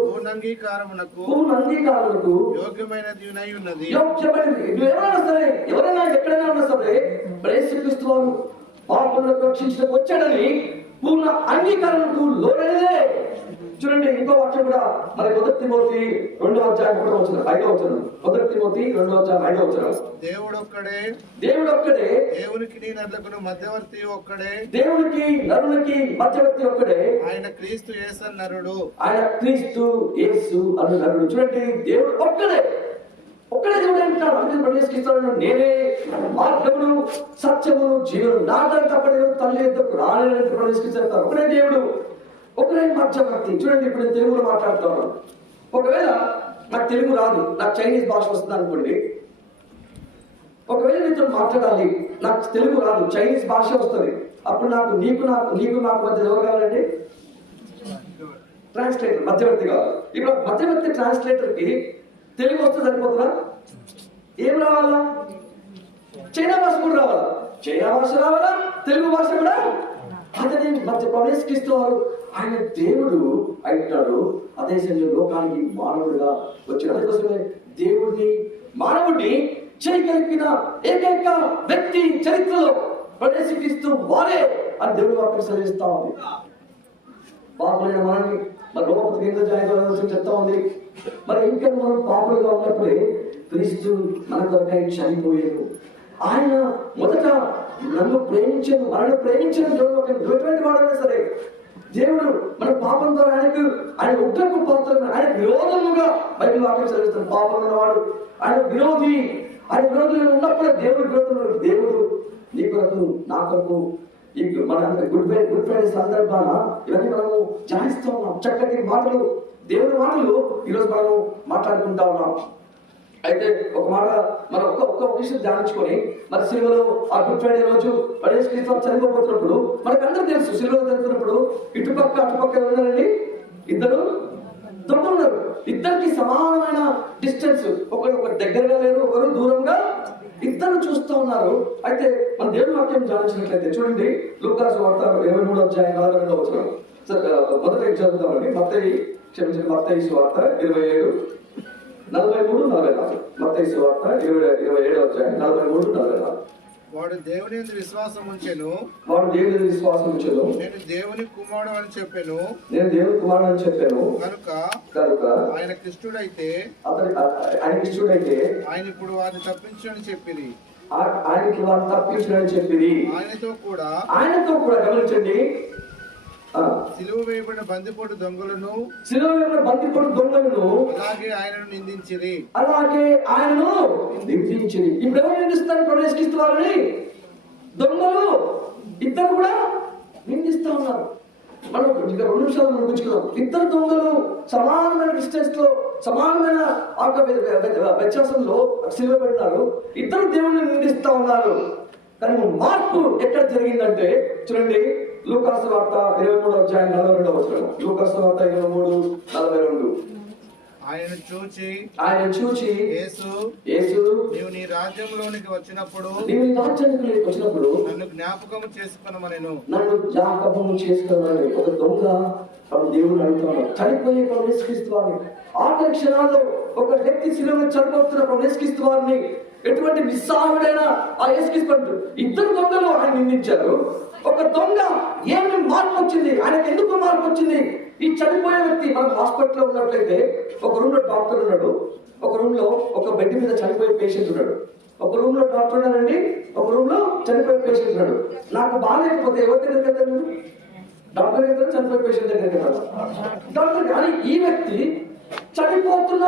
పూర్ణంగీకారమునకు యోగ్యమైనది ఉన్నది. ఎవరైనా ఎక్కడైనా ఉన్నా సరే యేసుక్రీస్తు వారు పాపులను రక్షించడానికి వచ్చాడని పూర్ణ అంగీకారంకు లోనైనదే. చూడండి, ఇంకో వాక్యం కూడా మరి 1 తిమోతి 2:5 1 తిమోతి 2:5 దేవుడొక్కడే దేవునికి నరులకు మధ్యవర్తి ఒక్కడే, దేవునికి నరునికి మధ్యవర్తి ఒక్కడే, ఆయన క్రీస్తు యేసు నరుడు. చూడండి, దేవుడు ఒక్కడే దేవుడు అంటాడు. అందుకని ప్రవేశిస్తాడు, నేనే మార్గమును సత్యమును జీవనం, నాటం తప్పని తల్లి ఎందుకు రాలేదని ప్రవేశిస్తారు. ఒకడే దేవుడు, ఒకరే మధ్యవర్తి. చూడండి, ఇప్పుడు నేను తెలుగులో మాట్లాడుతున్నాను. ఒకవేళ నాకు తెలుగు రాదు, నాకు చైనీస్ భాష వస్తుంది అనుకోండి. ఒకవేళ నీతో మాట్లాడాలి, నాకు తెలుగు రాదు, చైనీస్ భాష వస్తుంది, అప్పుడు నీకు నాకు మధ్య ఎవరు కావాలండి? ట్రాన్స్లేటర్, మధ్యవర్తి కావాలి. ఇప్పుడు మధ్యవర్తి ట్రాన్స్లేటర్కి తెలుగు వస్తే సరిపోతుందా? ఏం రావాలా? చైనా భాష కూడా రావాలా? చైనా భాష రావాలా, తెలుగు భాష కూడా. అదే మధ్య ప్రవేశిస్తూ వారు ఆయన దేవుడు అయినాడు. అదే సమయంలో లోకానికి మానవుడిగా వచ్చాడు. అందుకోసమే దేవుడిని మానవుడిని చేయగలిగిన ఏకైక వ్యక్తి చరిత్రలో ప్రవేశిస్తూ వారే అని దేవుడు వాక్యం సెలవిస్తా ఉంది. పాపులైన మనల్ని మరి లోపలికి ఎందుకు జాయిన్ చెప్తా ఉంది. మరి ఇంకా మనం పాపులుగా ఉన్నప్పుడే క్రీస్తు మన కొరకై చనిపోయాడు. ఆయన మొదట మనల్ని ప్రేమించను దేవుడు ఎటువంటి వాడైనా సరే దేవుడు మన పాపం ద్వారా ఆయన ఉగ్రకు పాత్ర, ఆయన విరోధముగా బైబిల్ వాక్యం చదివిస్తాడు. పాపం ఉన్నవాడు ఆయన విరోధి, ఆయన విరోధులు ఉన్నప్పుడే దేవుడు నీ కొరకు నా కొరకు మన గుడ్ ఫ్రైడే సందర్భాన ఇవన్నీ మనము ధ్యానిస్తూ ఉన్నాం. చక్కటి మాటలు, దేవుడి మాటలు ఈరోజు మనము మాట్లాడుకుంటా ఉన్నాం. అయితే ఒక మాట మనం ఒక్క విషయం ధ్యానించుకొని, మరి సిలువలో ఆ గుడ్ ఫ్రైడే రోజు యేసుక్రీస్తు చనిపోతున్నప్పుడు మనకందరూ తెలుసు, సిలువలో జరుగుతున్నప్పుడు ఇటుపక్క అటుపక్క ఉన్నారండి, ఇద్దరు దొంగలు ఉన్నారు. ఇద్దరికి సమానమైన డిస్టెన్స్, ఒకరు దగ్గరగా లేరు, ఒకరు దూరంగా, ఇద్దరు చూస్తూ ఉన్నారు. అయితే మన దేవుని వాక్యం ధ్యానించినట్లయితే చూడండి, లూకాసు వార్త 23వ అధ్యాయం 42వ వచనం. మొదట చదువుతామండి. మత్తయి సువార్త 27:43-44. మత్తయి సువార్త 27వ అధ్యాయం 43-44. వాడు దేవుని యందు విశ్వాసం ఉంచెను, నేను దేవుని కుమారుడు అని చెప్పాను కనుక ఆయన క్రిస్తుడైతే ఆయన ఇప్పుడు వారిని తప్పించని చెప్పింది. ఆయనతో కూడా గమనించండి, సిలువ వేయబడిన బందిపోటు దొంగలను అలాగే ఆయనను నిందించిరి. ఇప్పుడు ఎవరు నిందిస్తారు? ప్రవేశిస్తూ వారిని దొంగలు ఇద్దరు కూడా నిందిస్తా ఉన్నారు. మనం 2 నిమిషాలు మనం గుర్చుకున్నాం. ఇద్దరు దొంగలు సమానమైన డిస్టెన్స్ లో, సమానమైన వ్యత్యాసంలో సిలువ పెడతారు. ఇద్దరు దేవుణ్ణి నిందిస్తా ఉన్నారు. కానీ మార్పు ఎక్కడ జరిగిందంటే చూడండి, లూకాసు వార్త 23వ అధ్యాయం 42వ వచనం. లూకాసు వార్త 23:42. ఆయన చూచి యేసు నీవు నీ రాజ్యంలోనికి వచ్చినప్పుడు నన్ను జ్ఞాపకము చేసుకొనమనెను. ఒక దొంగ దేవుడు అడుగుతాడు, చనిపోయే యేసుక్రీస్తు వారిని, ఆఖరి క్షణాల్లో ఒక వ్యక్తి శిలువలో చనిపోతున్న యేసుక్రీస్తు వారిని, ఎటువంటి నిస్సహాయుడైన ఆ యేసుక్రీస్తు, ఇద్దరు దొంగలు ఆయన నిందించారు. ఒక దొంగ ఏమి మార్పు వచ్చింది? ఆయనకు ఎందుకు మార్పు వచ్చింది? ఈ చనిపోయే వ్యక్తి, మనం హాస్పిటల్లో ఉన్నట్లయితే ఒక రూమ్ లో డాక్టర్ ఉన్నాడు, ఒక రూమ్ లో ఒక బెడ్ మీద చనిపోయే పేషెంట్ ఉన్నాడు. ఒక రూమ్ లో డాక్టర్ ఉన్నాడండి, ఒక రూమ్ లో చనిపోయే పేషెంట్ ఉన్నాడు. నాకు బాగాలేకపోతే ఎవరి దగ్గరికి వెళ్తాను? డాక్టర్ దగ్గర, చనిపోయే పేషెంట్ దగ్గరికి వెళ్తాను. డాక్టర్. కానీ ఈ వ్యక్తి చనిపోతున్న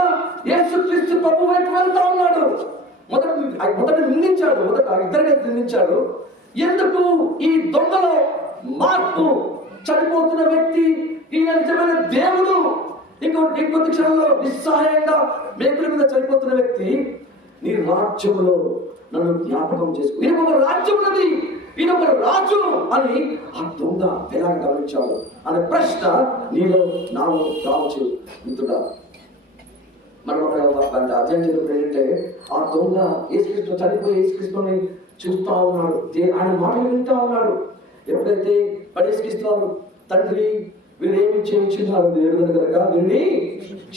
యేసుక్రీస్తు ప్రభు వైపు వెళ్తా ఉన్నాడు. మొదట నిందించాడు, ఇద్దరిని నిందించాడు. ఎందుకు ఈ దొంగలో మార్పు? చనిపోతున్న వ్యక్తి ఈయన నిజమైన దేవుడు. ఇంకొద్ది క్షణంలో నిస్సహాయంగా మేకుల మీద చనిపోతున్న వ్యక్తి, నీ రాజ్యములో నన్ను జ్ఞాపకం చేసుకో, నేను ఒక రాజ్యం ఉన్నది, ఈయన ఒక రాజు అని ఆ దొంగ ఎలా గమనించాడు అనే ప్రశ్న నీలో నాకు రావచ్చు. మిత్రుడా, మనం ఒక అధ్యాయం చేసినప్పుడు ఏంటంటే, ఆ దొంగ యేసుక్రీస్తు చనిపోయి యేసుక్రీస్తుని చూస్తా ఉన్నాడు, ఆయన మాటలు వింటా ఉన్నాడు. ఎప్పుడైతే యేసుక్రీస్తు తండ్రి వీరేమి చేయించున్నారు దేవుడు కనుక వీరిని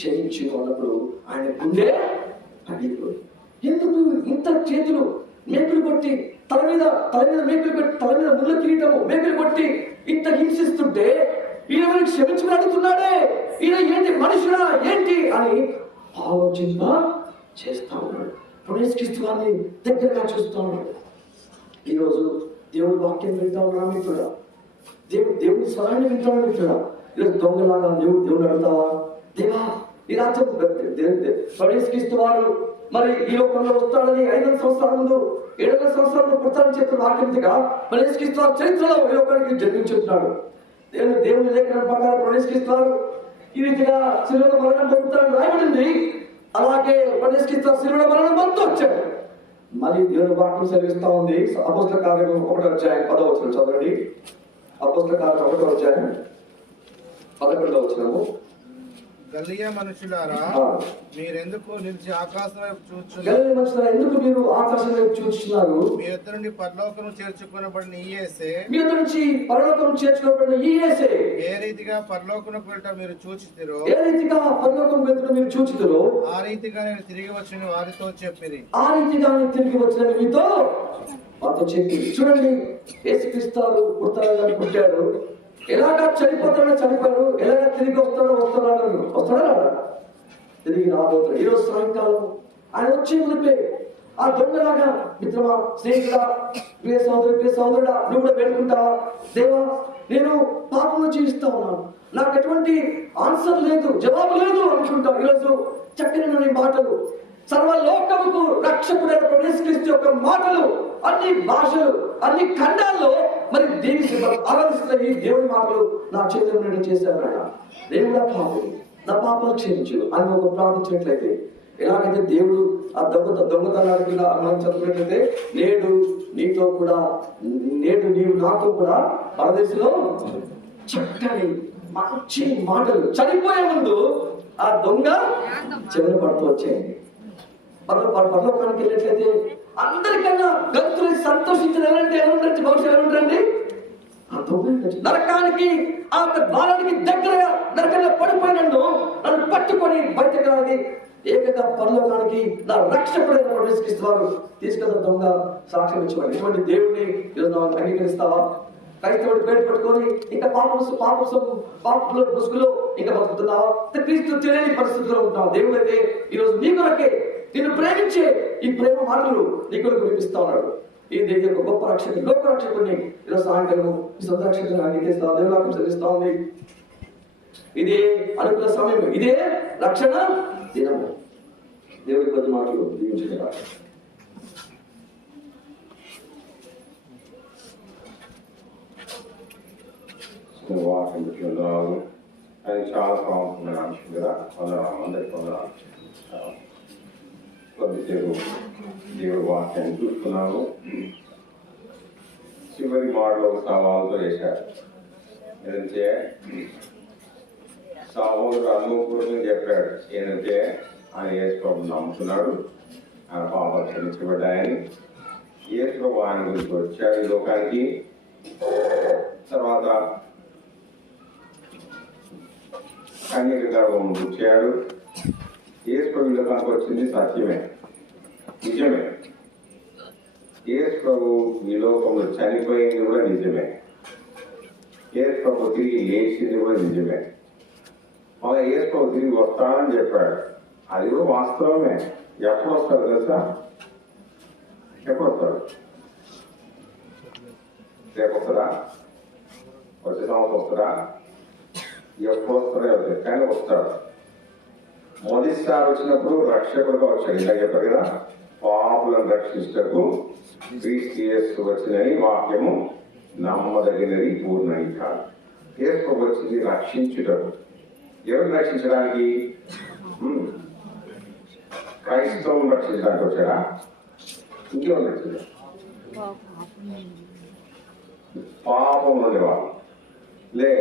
చేయించు అన్నప్పుడు ఆయన గుండె అడిగిపోయి, ఎందుకు ఇంత చేతులు మేకులు కొట్టి తల మీద మేకులు పెట్టి, తల మీద ముళ్ళ కిరీటము మేకులు కొట్టి ఇంత హింసిస్తుంటే ఈయన క్షమించుకుని అడుగుతున్నాడే, ఈయన ఏంటి మనుషుడా ఏంటి అని ఆలోచింప చేస్తా ఉన్నాడు. యేసుక్రీస్తు వారిని దగ్గరగా చూస్తా ఉన్నాడు. ఈరోజు దేవుడి వాక్యం వింటా ఉన్నాడు మిత్రుడా, దేవుడి స్వరాన్ని వింటా ఉన్నాడు మిత్రుడా. ఈరోజు దొంగలాగా దేవుడు అడుగుతావా, దేవా ఈ రాజ్యం యేసుక్రీస్తు వారు మరి ఈ లోకంలో వస్తాడని 500 సంవత్సరాల ముందు 700 సంవత్సరాల ముందు పుడతాడని చెప్పిన వాక్యంగా యేసుక్రీస్తు వారు చరిత్రలో ఈ లోకానికి జన్మించుతున్నాడు. దేవుని లేఖనం ప్రకారం యేసుక్రీస్తు వారు ఈ రీతిగా శిలువలో మరణం పొందుతాడని రాయబడింది. అలాగే యేసుక్రీస్తు శిలువలో మరణం పొందుతూ వచ్చాడు. మళ్ళీ దేవుని వాక్యం సెలవిస్తా ఉంది. అపోస్తల కార్యం 1వ అధ్యాయం 10వ వచనం చదవండి. అపోస్తల కార్యం 1వ అధ్యాయం 11వ వచనము. గలిలయ మనుషులారా, మీరెందుకు నిలిచి ఆకాశం వైపు చూస్తున్నారు? గలిలయ మనుషులారా, ఎందుకు మీరు ఆకాశం వైపు చూస్తున్నారు? మీ యొద్ద నుండి పరలోకము చేర్చుకొనబడిన ఈ యేసే, మీ యొద్ద నుంచి పరలోకము చేర్చుకొనబడిన ఈ యేసే ఏ రీతిగా పరలోకమునకు వెళ్ళటం మీరు చూచితిరో, ఏ రీతిగా పరలోకమునకు వెళ్ళటం మీరు చూచితిరో, ఆ రీతిగా నేను తిరిగి వచ్చిన వారితో చెప్పిరి. ఆ రీతిగా నేను తిరిగి వచ్చిన మీతో మాతో చెప్పి. చూడండి, యేసుక్రీస్తు పుడతాడని పుట్టాడు, ఎలాగా చనిపోతాడో చనిపోయాడు, ఎలాగా తిరిగి వస్తాడా తిరిగి రాబోతాడు. ఈరోజు సాయంకాలం ఆయన వచ్చే ముందే ఆ దొంగలాగా, మిత్రమా, స్నేహితుడా, ప్రియ సోదరుడా, నువ్వు కూడా పెట్టుకుంటావా? దేవా, నేను పాపంలో జీవిస్తా ఉన్నాను, నాకు ఎటువంటి ఆన్సర్ లేదు, జవాబు లేదు అనుకుంటావు. ఈరోజు చక్కని మాటలు, సర్వలోకముకు రక్షకుడైన యేసుక్రీస్తు యొక్క మాటలు అన్ని భాషలు, అన్ని ఖండాల్లో మరి ఆరాధిస్తున్న ఈ దేవుడి మాటలు నా చేతులు నేను చేశాను. నేను కూడా పాపం, నా పాపాలు క్షమించు అని ఒక ప్రార్థించినట్లయితే ఎలాగైతే దేవుడు ఆ దొంగతనానికి మనం చదువుకున్నట్లయితే నేడు నీవు నాతో కూడా పరదేశంలో చక్కని మంచి మాటలు చనిపోయే ముందు ఆ దొంగ చెవిన పడుతూ వచ్చేయండి. పరలోకానికి వెళ్ళినట్లయితే అందరికన్నా గంతులు సంతోషించిన ఎవరుంటే బహుశా ఎవరుంటారండి? ఆ దొంగ నరకానికి ఆ ద్వారానికి దగ్గరగా నరకంలో పడిపోయినను నన్ను పట్టుకొని బయటకు రాని ఏకంగా పరలోకానికి నా రక్షకుడైన యేసుక్రీస్తు వారు తీసుకెళ్తా దొంగ సాక్ష్యం ఇచ్చేవాడు. ఇటువంటి దేవుడిని ఈరోజు అంగీకరిస్తావా? క్రైస్తవుడి పేరు పెట్టుకొని ఇంకా పాపంలో ముసుగులో ఇంకా బతుకుతున్నావా? క్రీస్తు తెలియని పరిస్థితుల్లో ఉంటావు. దేవుడు అయితే ఈరోజు నీ కొరకే నిన్ను ప్రేమించే ఈ ప్రేమ మాటలు నీ కొరకు వినిపిస్తా ఉన్నాడు. ఈ దేవుని యొక్క గొప్ప రక్షకుడు, గొప్ప రక్షకుడిని ఈరోజు సాయంకాలం ఈ సొంత రక్షకుని అంగీకరిస్తా దేవుడు చదివిస్తా ఉంది. ఇదే అనుకున్న సమయం, ఇదే రక్షణ దినము. దేవుడి కొద్ది మాటలు దీవించుకుంటారు. వాకింగ్ అది చాలా బాగుంటుంది అంశం కదా. అందరికి కొద్దిసేపు దేవుడు వాక్యాన్ని చూస్తున్నాము. చివరి మాటలో సవాలుతో వేశారు. ఏంటంటే సవాలు అనుకూలంగా చెప్పాడు. ఏంటంటే ఆయన యేసు ప్రభువుని నమ్ముతున్నాడు, ఆయన పాపాలు క్షమించబడ్డాయని. యేసు ప్రభువు ఆయన గురించి వచ్చాడు ఈ లోకానికి. తర్వాత కన్యక గర్భం పుట్టాడు. యేసు ప్రభు ఈ లోకానికి వచ్చింది సత్యమే, నిజమే. యేసు ప్రభు ఈ లోకంలో చనిపోయింది కూడా నిజమే. యేసు ప్రభు తిరిగి లేచింది కూడా నిజమే. మళ్ళీ యేసు ప్రభు తిరిగి వస్తానని చెప్పాడు, అది కూడా వాస్తవమే. ఎప్పుడు వస్తాడు తెలుసా? ఎప్పుడు వస్తాడు? రేపు వస్తాడా? వచ్చే సంవత్సరం వస్తాడా? ఎప్పుడు వస్తాడో అవుతుంది, కానీ వస్తాడు. మొదటిసారి వచ్చినప్పుడు రక్షకుడుగా వచ్చాడు. ఇలా చెప్పారు కదా, పాపులను రక్షించటకు క్రీస్తు యేసు వచ్చినని వాక్యము నమ్మదగినది, పూర్ణది కాదు. యేసు వచ్చింది రక్షించుటకు. ఎవరిని రక్షించడానికి? క్రైస్తవం రక్షించడానికి వచ్చాడా? ఇంకేమన్నా రక్షించాడు? పాపం ఉండేవాళ్ళు లే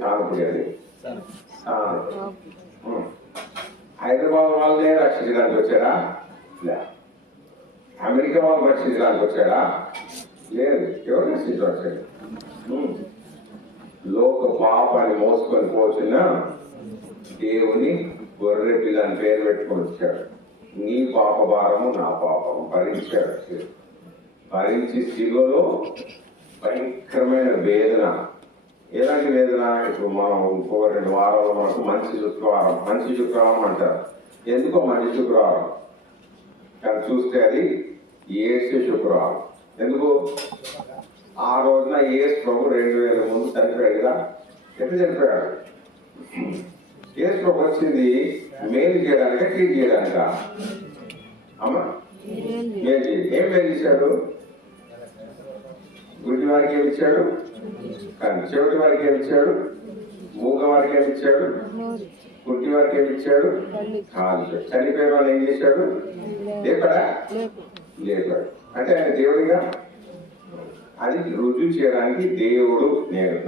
సానుపడి అది హైదరాబాద్ వాళ్ళనే రక్షించడానికి వచ్చాడా? లే. అమెరికా వాళ్ళు రక్షించడానికి వచ్చాడా? లేదు. ఎవరు రక్షించడానికి వచ్చాడు? లోక పాపాన్ని మోసుకొని పోతున్న దేవుని గొర్రె పిల్లని పేరు పెట్టుకొని వచ్చాడు. నీ పాప భారము నా పాపము భరించాడు. భరించి శిలువలో భయంకరమైన వేదన. ఎలాంటి వేదన? ఇప్పుడు మనం ఇంకో 2 వారాలు మనకు మంచి శుక్రవారం అంటారు. ఎందుకో మంచి శుక్రవారం, కానీ చూస్తే అది యేసు శుక్రవారం. ఎందుకు? ఆ రోజున యేసు ప్రభు 2000 ముందు చనిపోయాడు కదా. ఎట్లా చనిపోయాడు? యేసు ప్రభు వచ్చింది మేలు చేయడానిక, కీడు చేయడానిక? అమ్మా, మేలు చేయాలి. ఏం మేలు చేశాడు? గుడ్డి వారికి ఏమి ఇచ్చాడు? కానీ చెవిటి వారికి ఏమి ఇచ్చాడు? మూగ వారికి ఏమి ఇచ్చాడు? గుడ్డి వారికి ఏమి ఇచ్చాడు? కాదు. చనిపోయిన వాళ్ళు ఏం చేశాడు? లేపాడా? లేపాడు. అంటే ఆయన దేవుడిగా అది రుజువు చేయడానికి దేవుడు,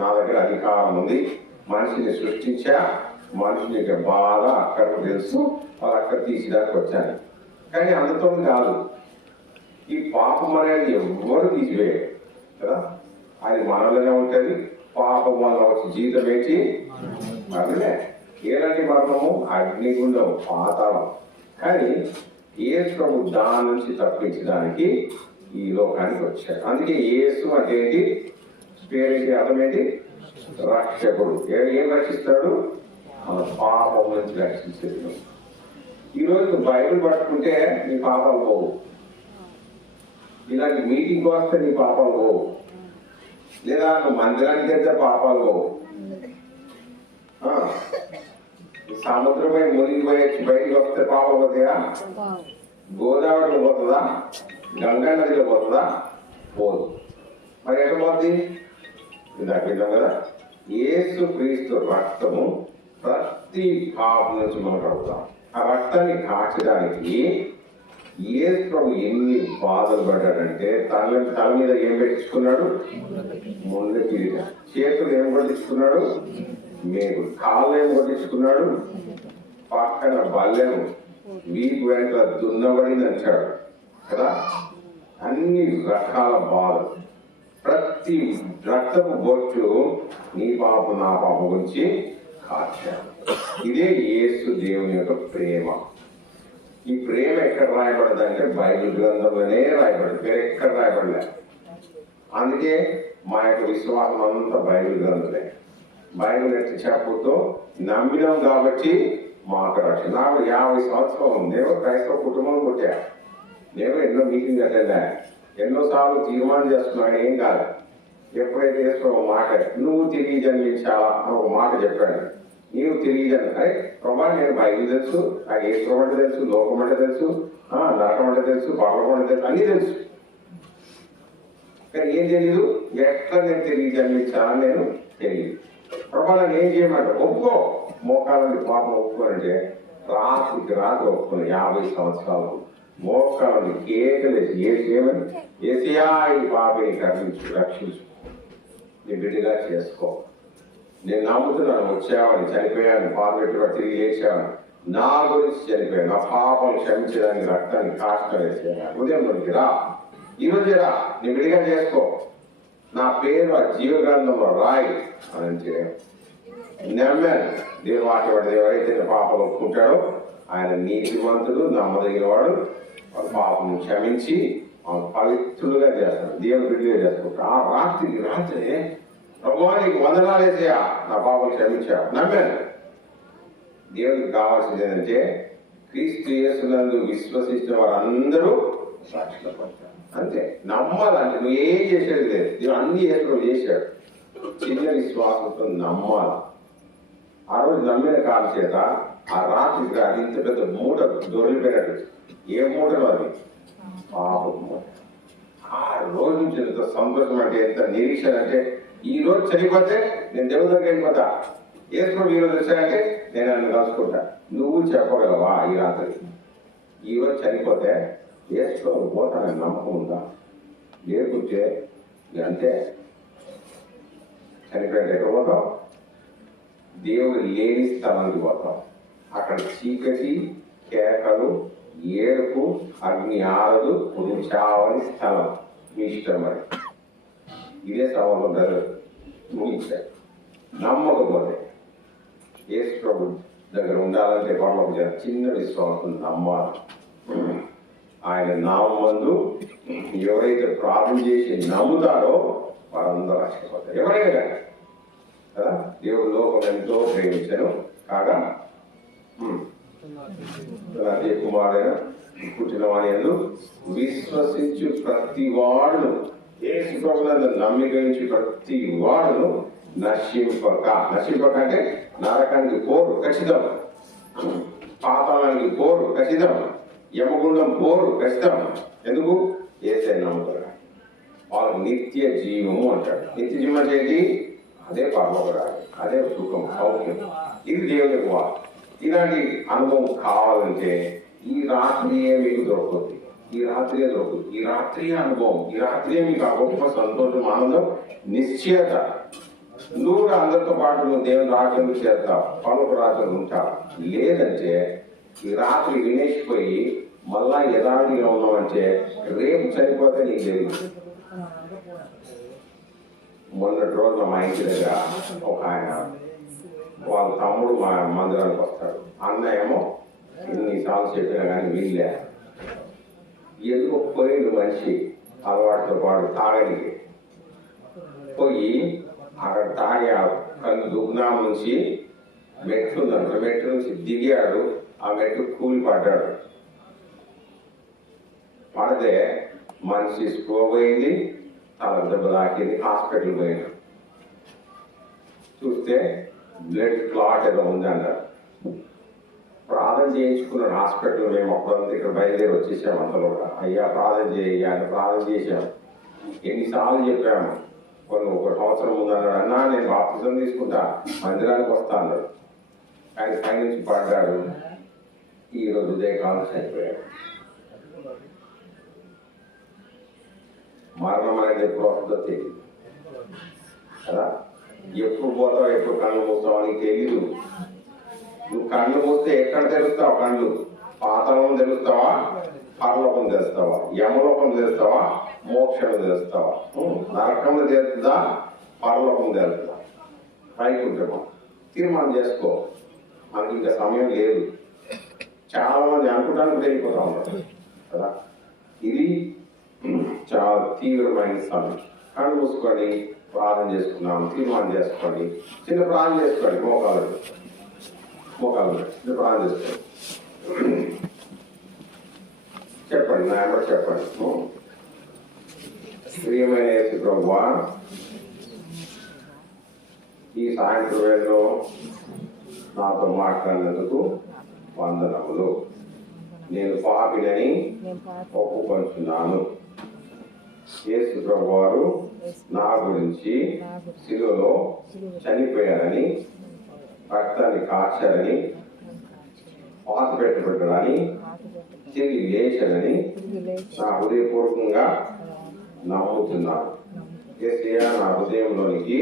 నా దగ్గర అధికారం ఉంది, మనిషిని సృష్టించా, మనిషిని యొక్క బాధ అక్కడ తెలుసు, వాళ్ళు అక్కడ తీసేదానికి వచ్చాను. కానీ అంతతో కాదు. ఈ పాపం అనేది ఎవరు తీసివేయరు కదా, అది మనలోనే ఉంటుంది. పాపం వల్ల వచ్చి జీవితం ఏంటి? మరణమే. ఎలాంటి మరణము? అగ్నిగుండం, పాతాళం. కానీ యేసు ప్రభు దాని నుంచి తప్పించడానికి ఈ లోకానికి వచ్చాడు. అందుకే యేసు అంటే ఏంటి? పేరేంటి? అర్థం ఏంటి? రక్షకుడు. ఏం రక్షిస్తాడు? మన పాపం నుంచి రక్షించేది. ఈరోజు బైబిల్ పట్టుకుంటే నీ పాపాలు పోవు. ఇలాంటి మీటింగ్ వస్తే నీ పాపాలు పోవు. లేదా నువ్వు మందిరానికి వెళ్తే పాపాలు పోవు. సముద్రమై మునిగిపోయి బయటికి వస్తే పాపం పోతాయా? గోదావరిలో పోతుందా? గంగా నదిలో పోతుందా? పోదు. మరి ఎక్కడ పోతుంది? ఇందాక విన్నాం కదా, యేసు క్రీస్తు రక్తము ప్రతి పాపం నుంచి మనం కడుగుతాం. ఆ రక్తాన్ని కాచడానికి యేసు ప్రభు ఎన్ని బాధలు పడ్డాడంటే తల మీద ఏం పెట్టించుకున్నాడు? ముందు కిరీటం. చేతులు ఏం కొట్టించుకున్నాడు? మేము కాళ్ళు ఏం కొట్టించుకున్నాడు? పక్కన బల్లెను వీపు వెంట దున్నబడింది అంటాడు కదా. అన్ని రకాల బాధలు, ప్రతి రక్తపు బొట్టు నీ పాప నా పాప గురించి కాచాడు. ఇదే యేసు దేవుని యొక్క ప్రేమ. ఈ ప్రేమ ఎక్కడ రాయబడదంటే బైబిల్ గ్రంథంలోనే రాయబడింది, వేరే ఎక్కడ రాయబడలే. అందుకే మా యొక్క విశ్వాసం అంతా బైబిల్ గ్రంథమే. బైబిల్ ఎట్లా చెప్పతో నమ్మినాం కాబట్టి మాకు రక్షణ. నాకు 50 సంవత్సరాలు నేను క్రైస్తవ కుటుంబం పుట్టా. నేను ఎన్నో మీటింగ్ అటెండా, ఎన్నోసార్లు తీర్మానం చేస్తున్నాను. ఏం కాదు, ఎప్పుడైతే వేసుకో మాట నువ్వు తిరిగి జన్మించాలా అని ఒక మాట చెప్పాడు. నీవు తిరిగి అరే ప్రభా నేను బైబిల్ తెలుసు, నాకు ఏసుకో అంటే తెలుసు, లోకం అంటే తెలుసు, నరకం అంటే తెలుసు, పర్వకం అంటే తెలుసు, అన్నీ తెలుసు. కానీ ఏం తెలియదు, ఎట్లా నేను తిరిగి జన్మించాలని నేను తెలియదు. ప్రభా నేను ఏం చేయమంటే ఒప్పుకో, మోకాలని పాపం ఒప్పుకోనంటే రాత్రికి రాత్రి ఒప్పుకుని 50 సంవత్సరాలు మోకాలని కేకలేసి ఏమని ఏసియా ఈ పాపని రక్షించు, నీ బిడ్డగా చేసుకో, నేను నమ్ముతున్నాను వచ్చావని, చనిపోయాను, పాల్పెట్టుగా తిరిగి లేచావని, నా గురించి చనిపోయాను, నా పాపం క్షమించడానికి రక్తాన్ని కాష్టం వేసేయాలి. ఉదయంలోనికి రా, ఈరోజే రా, నీ విడిగా చేసుకో, నా పేరు ఆ జీవగ్రంథంలో రాయి అని నమ్మాను. దేవుడు వాటి ఎవరైతే పాపం ఒప్పుకుంటాడో ఆయన నీతివంతుడు, నమ్మదగిన వాడు, పాపం క్షమించి పవిత్రులుగా చేస్తాడు, దేవుని బిడ్డగా చేసుకుంటాడు. ఆ రాత్రి ప్రభువా నీకు వందనాలు వేసేయా, నా పాపం క్షమించా, నమ్మాను. దేవునికి కావాల్సింది ఏంటంటే క్రీస్తు యేసునందు విశ్వసించిన వారందరూ సాక్షులు పడతారు. అంతే, నమ్మాలంటే నువ్వు ఏం చేసేది లేదు, దేవుడు అన్ని ఏసులు చేశాడు. చిన్న విశ్వాసంతో నమ్మాలి. ఆ రోజు నమ్మిన కాల చేత ఆ రాత్రికి అది ఇంత పెద్ద మూట దొరికిపోయినట్టు. ఏ మూటలో అది? పాపం మూట. ఆ రోజు నుంచి ఎంత సంతోషం అంటే, ఎంత నిరీక్షణ అంటే, ఈ రోజు చనిపోతే నేను దేవుని దగ్గరికి వెళ్ళిపోతా, యేసు ఈ రోజు వచ్చాడంటే నేను నన్ను కలుసుకుంటా. నువ్వు చెప్పగలవా ఈ రాత్రి ఈ రోజు చనిపోతే యేసు పోతానని నమ్మకం ఉందా? లేకుంటే అంతే, చనిపోయాడు ఎక్కడ పోతాం? దేవుడు లేని స్థలానికి పోతాం. అక్కడ చీకటి, కేకలు, ఏడుపు, అగ్ని ఆరదు, చావని స్థలం. మీ ఇష్టం మరి. ఇదే సవాలు ముగించారు. నమ్మకపోతే యేసు ప్రభు దగ్గర ఉండాలంటే పర్లోక చిన్న విశ్వాసం నమ్మాలి. ఆయన నామందు ఎవరైతే ప్రార్థన చేసి నమ్ముతారో వారందరూ రక్షిపోతారు. ఎవరైనా కానీ కదా. దేవుడు లోకం ఎంతో ప్రేమించను కాగా అదే కుమారుడైన పుట్టిన వాని యందు విశ్వసించు ప్రతి వాడును, యేసు ప్రభువునందు నమ్మిక ఉంచి ప్రతి వాడును నశింపక అంటే నరకానికి పోరు ఖచ్చితం, పాతాళానికి పోరు ఖచ్చితం, యమగుండం పోరు ఖచ్చితం. ఎందుకు? యేసే నమ్ముతారు. వాళ్ళు నిత్య జీవము అంటాడు. నిత్య జీవం అంటే ఏంటి? అదే పరలోకరాలు, అదే సుఖం, సౌఖ్యం. ఇది దేవుని వారు. ఇలాంటి అనుభవం కావాలంటే ఈ రాత్రియే మీకు దొరుకుతుంది, ఈ రాత్రియే దొరుకుతుంది, ఈ రాత్రియే అనుభవం, ఈ రాత్రియే మీకు ఆ గొప్ప సంతోషం, ఆనందం, నిశ్చయత. నువ్వు కూడా అందరితో పాటు నువ్వు దేవుని రాజ్యంలో చేస్తావు, పలుకు రాజ్యంలో ఉంటావు. లేదంటే ఈ రాత్రి వినేసిపోయి మళ్ళా యథార్థిగా ఉన్నామంటే రేపు చనిపోతే నీకు తెలియదు. మొన్నటి రోజు మా ఇంటి దగ్గర ఒక ఆయన వాళ్ళ తమ్ముడు మా మందిరానికి వస్తాడు. అన్న ఏమో ఎన్నిసార్లు చెప్పినా కానీ వీళ్ళే ఎందుకు పోయిండు మనిషి అలవాటుతో పాటు తాగడికి పోయి అక్కడ తాగి ఆ కళ్ళు దుగ్నాం నుంచి మెట్లు ఉందనుకో, మెట్టు నుంచి దిగాడు. ఆ మెట్టు కూలి పడ్డాడు. పడితే మనిషి స్పృహ పోయింది, తల దెబ్బ తాకింది, హాస్పిటల్ పోయింది. చూస్తే బ్లడ్ క్లాట్ ఏదో ఉంది అన్నారు. ప్రార్థన చేయించుకున్నాడు హాస్పిటల్. మేము అప్పుడంతా ఇక్కడ బయలుదేరి వచ్చేసాము. అంతలో అయ్యా ప్రార్థన చేయాలి, ప్రార్థన చేశాము. ఎన్నిసార్లు చెప్పాము. కొన్ని ఒక సంవత్సరం ముందు అన్నాడు, అన్నా నేను బాప్తిజం తీసుకుంటా, మందిరానికి వస్తా అన్నాడు. ఆయన పైనుంచి పడ్డాడు. ఈరోజు ఉదయకాలం చనిపోయాడు. మరణం అనేది ఎప్పుడు వస్తుందో తెలియదు కదా. ఎప్పుడు పోతావు, ఎప్పుడు కళ్ళు మూస్తావు అని తెలియదు. నువ్వు కళ్ళు మూస్తే ఎక్కడ తెలుస్తావు? కళ్ళు పాతాళం తెలుస్తావా, పరలోకం తెలుస్తావా, యమలోకం తెలుస్తావా, మోక్షం తెలుస్తావా? నరకం తెలుస్తుందా, పరలోకం తెలుస్తుందా? పైకి ఉంటామా? తీర్మానం చేసుకో. మనకి ఇంకా సమయం లేదు. చాలా మంది అనుకుంటానికి వెళ్ళిపోతా ఉంటారు కదా. ఇది చాలా తీవ్రమైన సమయం. కళ్ళు మూసుకొని ప్రార్థన చేసుకున్నాం, తీర్మానం చేసుకోండి. చిన్న ప్రార్థన చేసుకోండి. మోకాలు చిన్న ప్రార్థన చేసుకోండి. చెప్పండి, నా ఎవరు చెప్పండి. ప్రియమైన యేసు ప్రభువా, ఈ సాయంత్రం వేళలో నాతో మాట్లాడినందుకు వందనములు. నేను పాపినని ఒప్పుకొంటున్నాను. యేసు ప్రభువారు నా గురించి శిలువలో చనిపోయారని, రక్తాన్ని కార్చారని, పాత పెట్టబడ్డారని, తిరిగి లేచారని నా హృదయపూర్వకంగా నమ్ముతున్నాను. యేసయ్యా, నా హృదయంలోనికి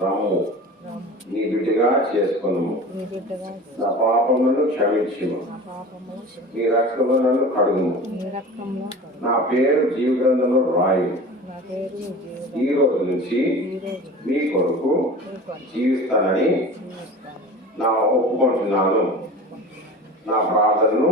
రమ్ము, నీ బిడ్డగా చేసుకును. నా పాపములను క్షమించుము, నీ రక్తంలో నన్ను కడుగుము. నా పేరు జీవగ్రంథంలో రాయు. ఈ రోజు నుంచి మీ కొరకు జీవిస్తానని నా ఒప్పుకుంటున్నాను. నా ప్రార్థనను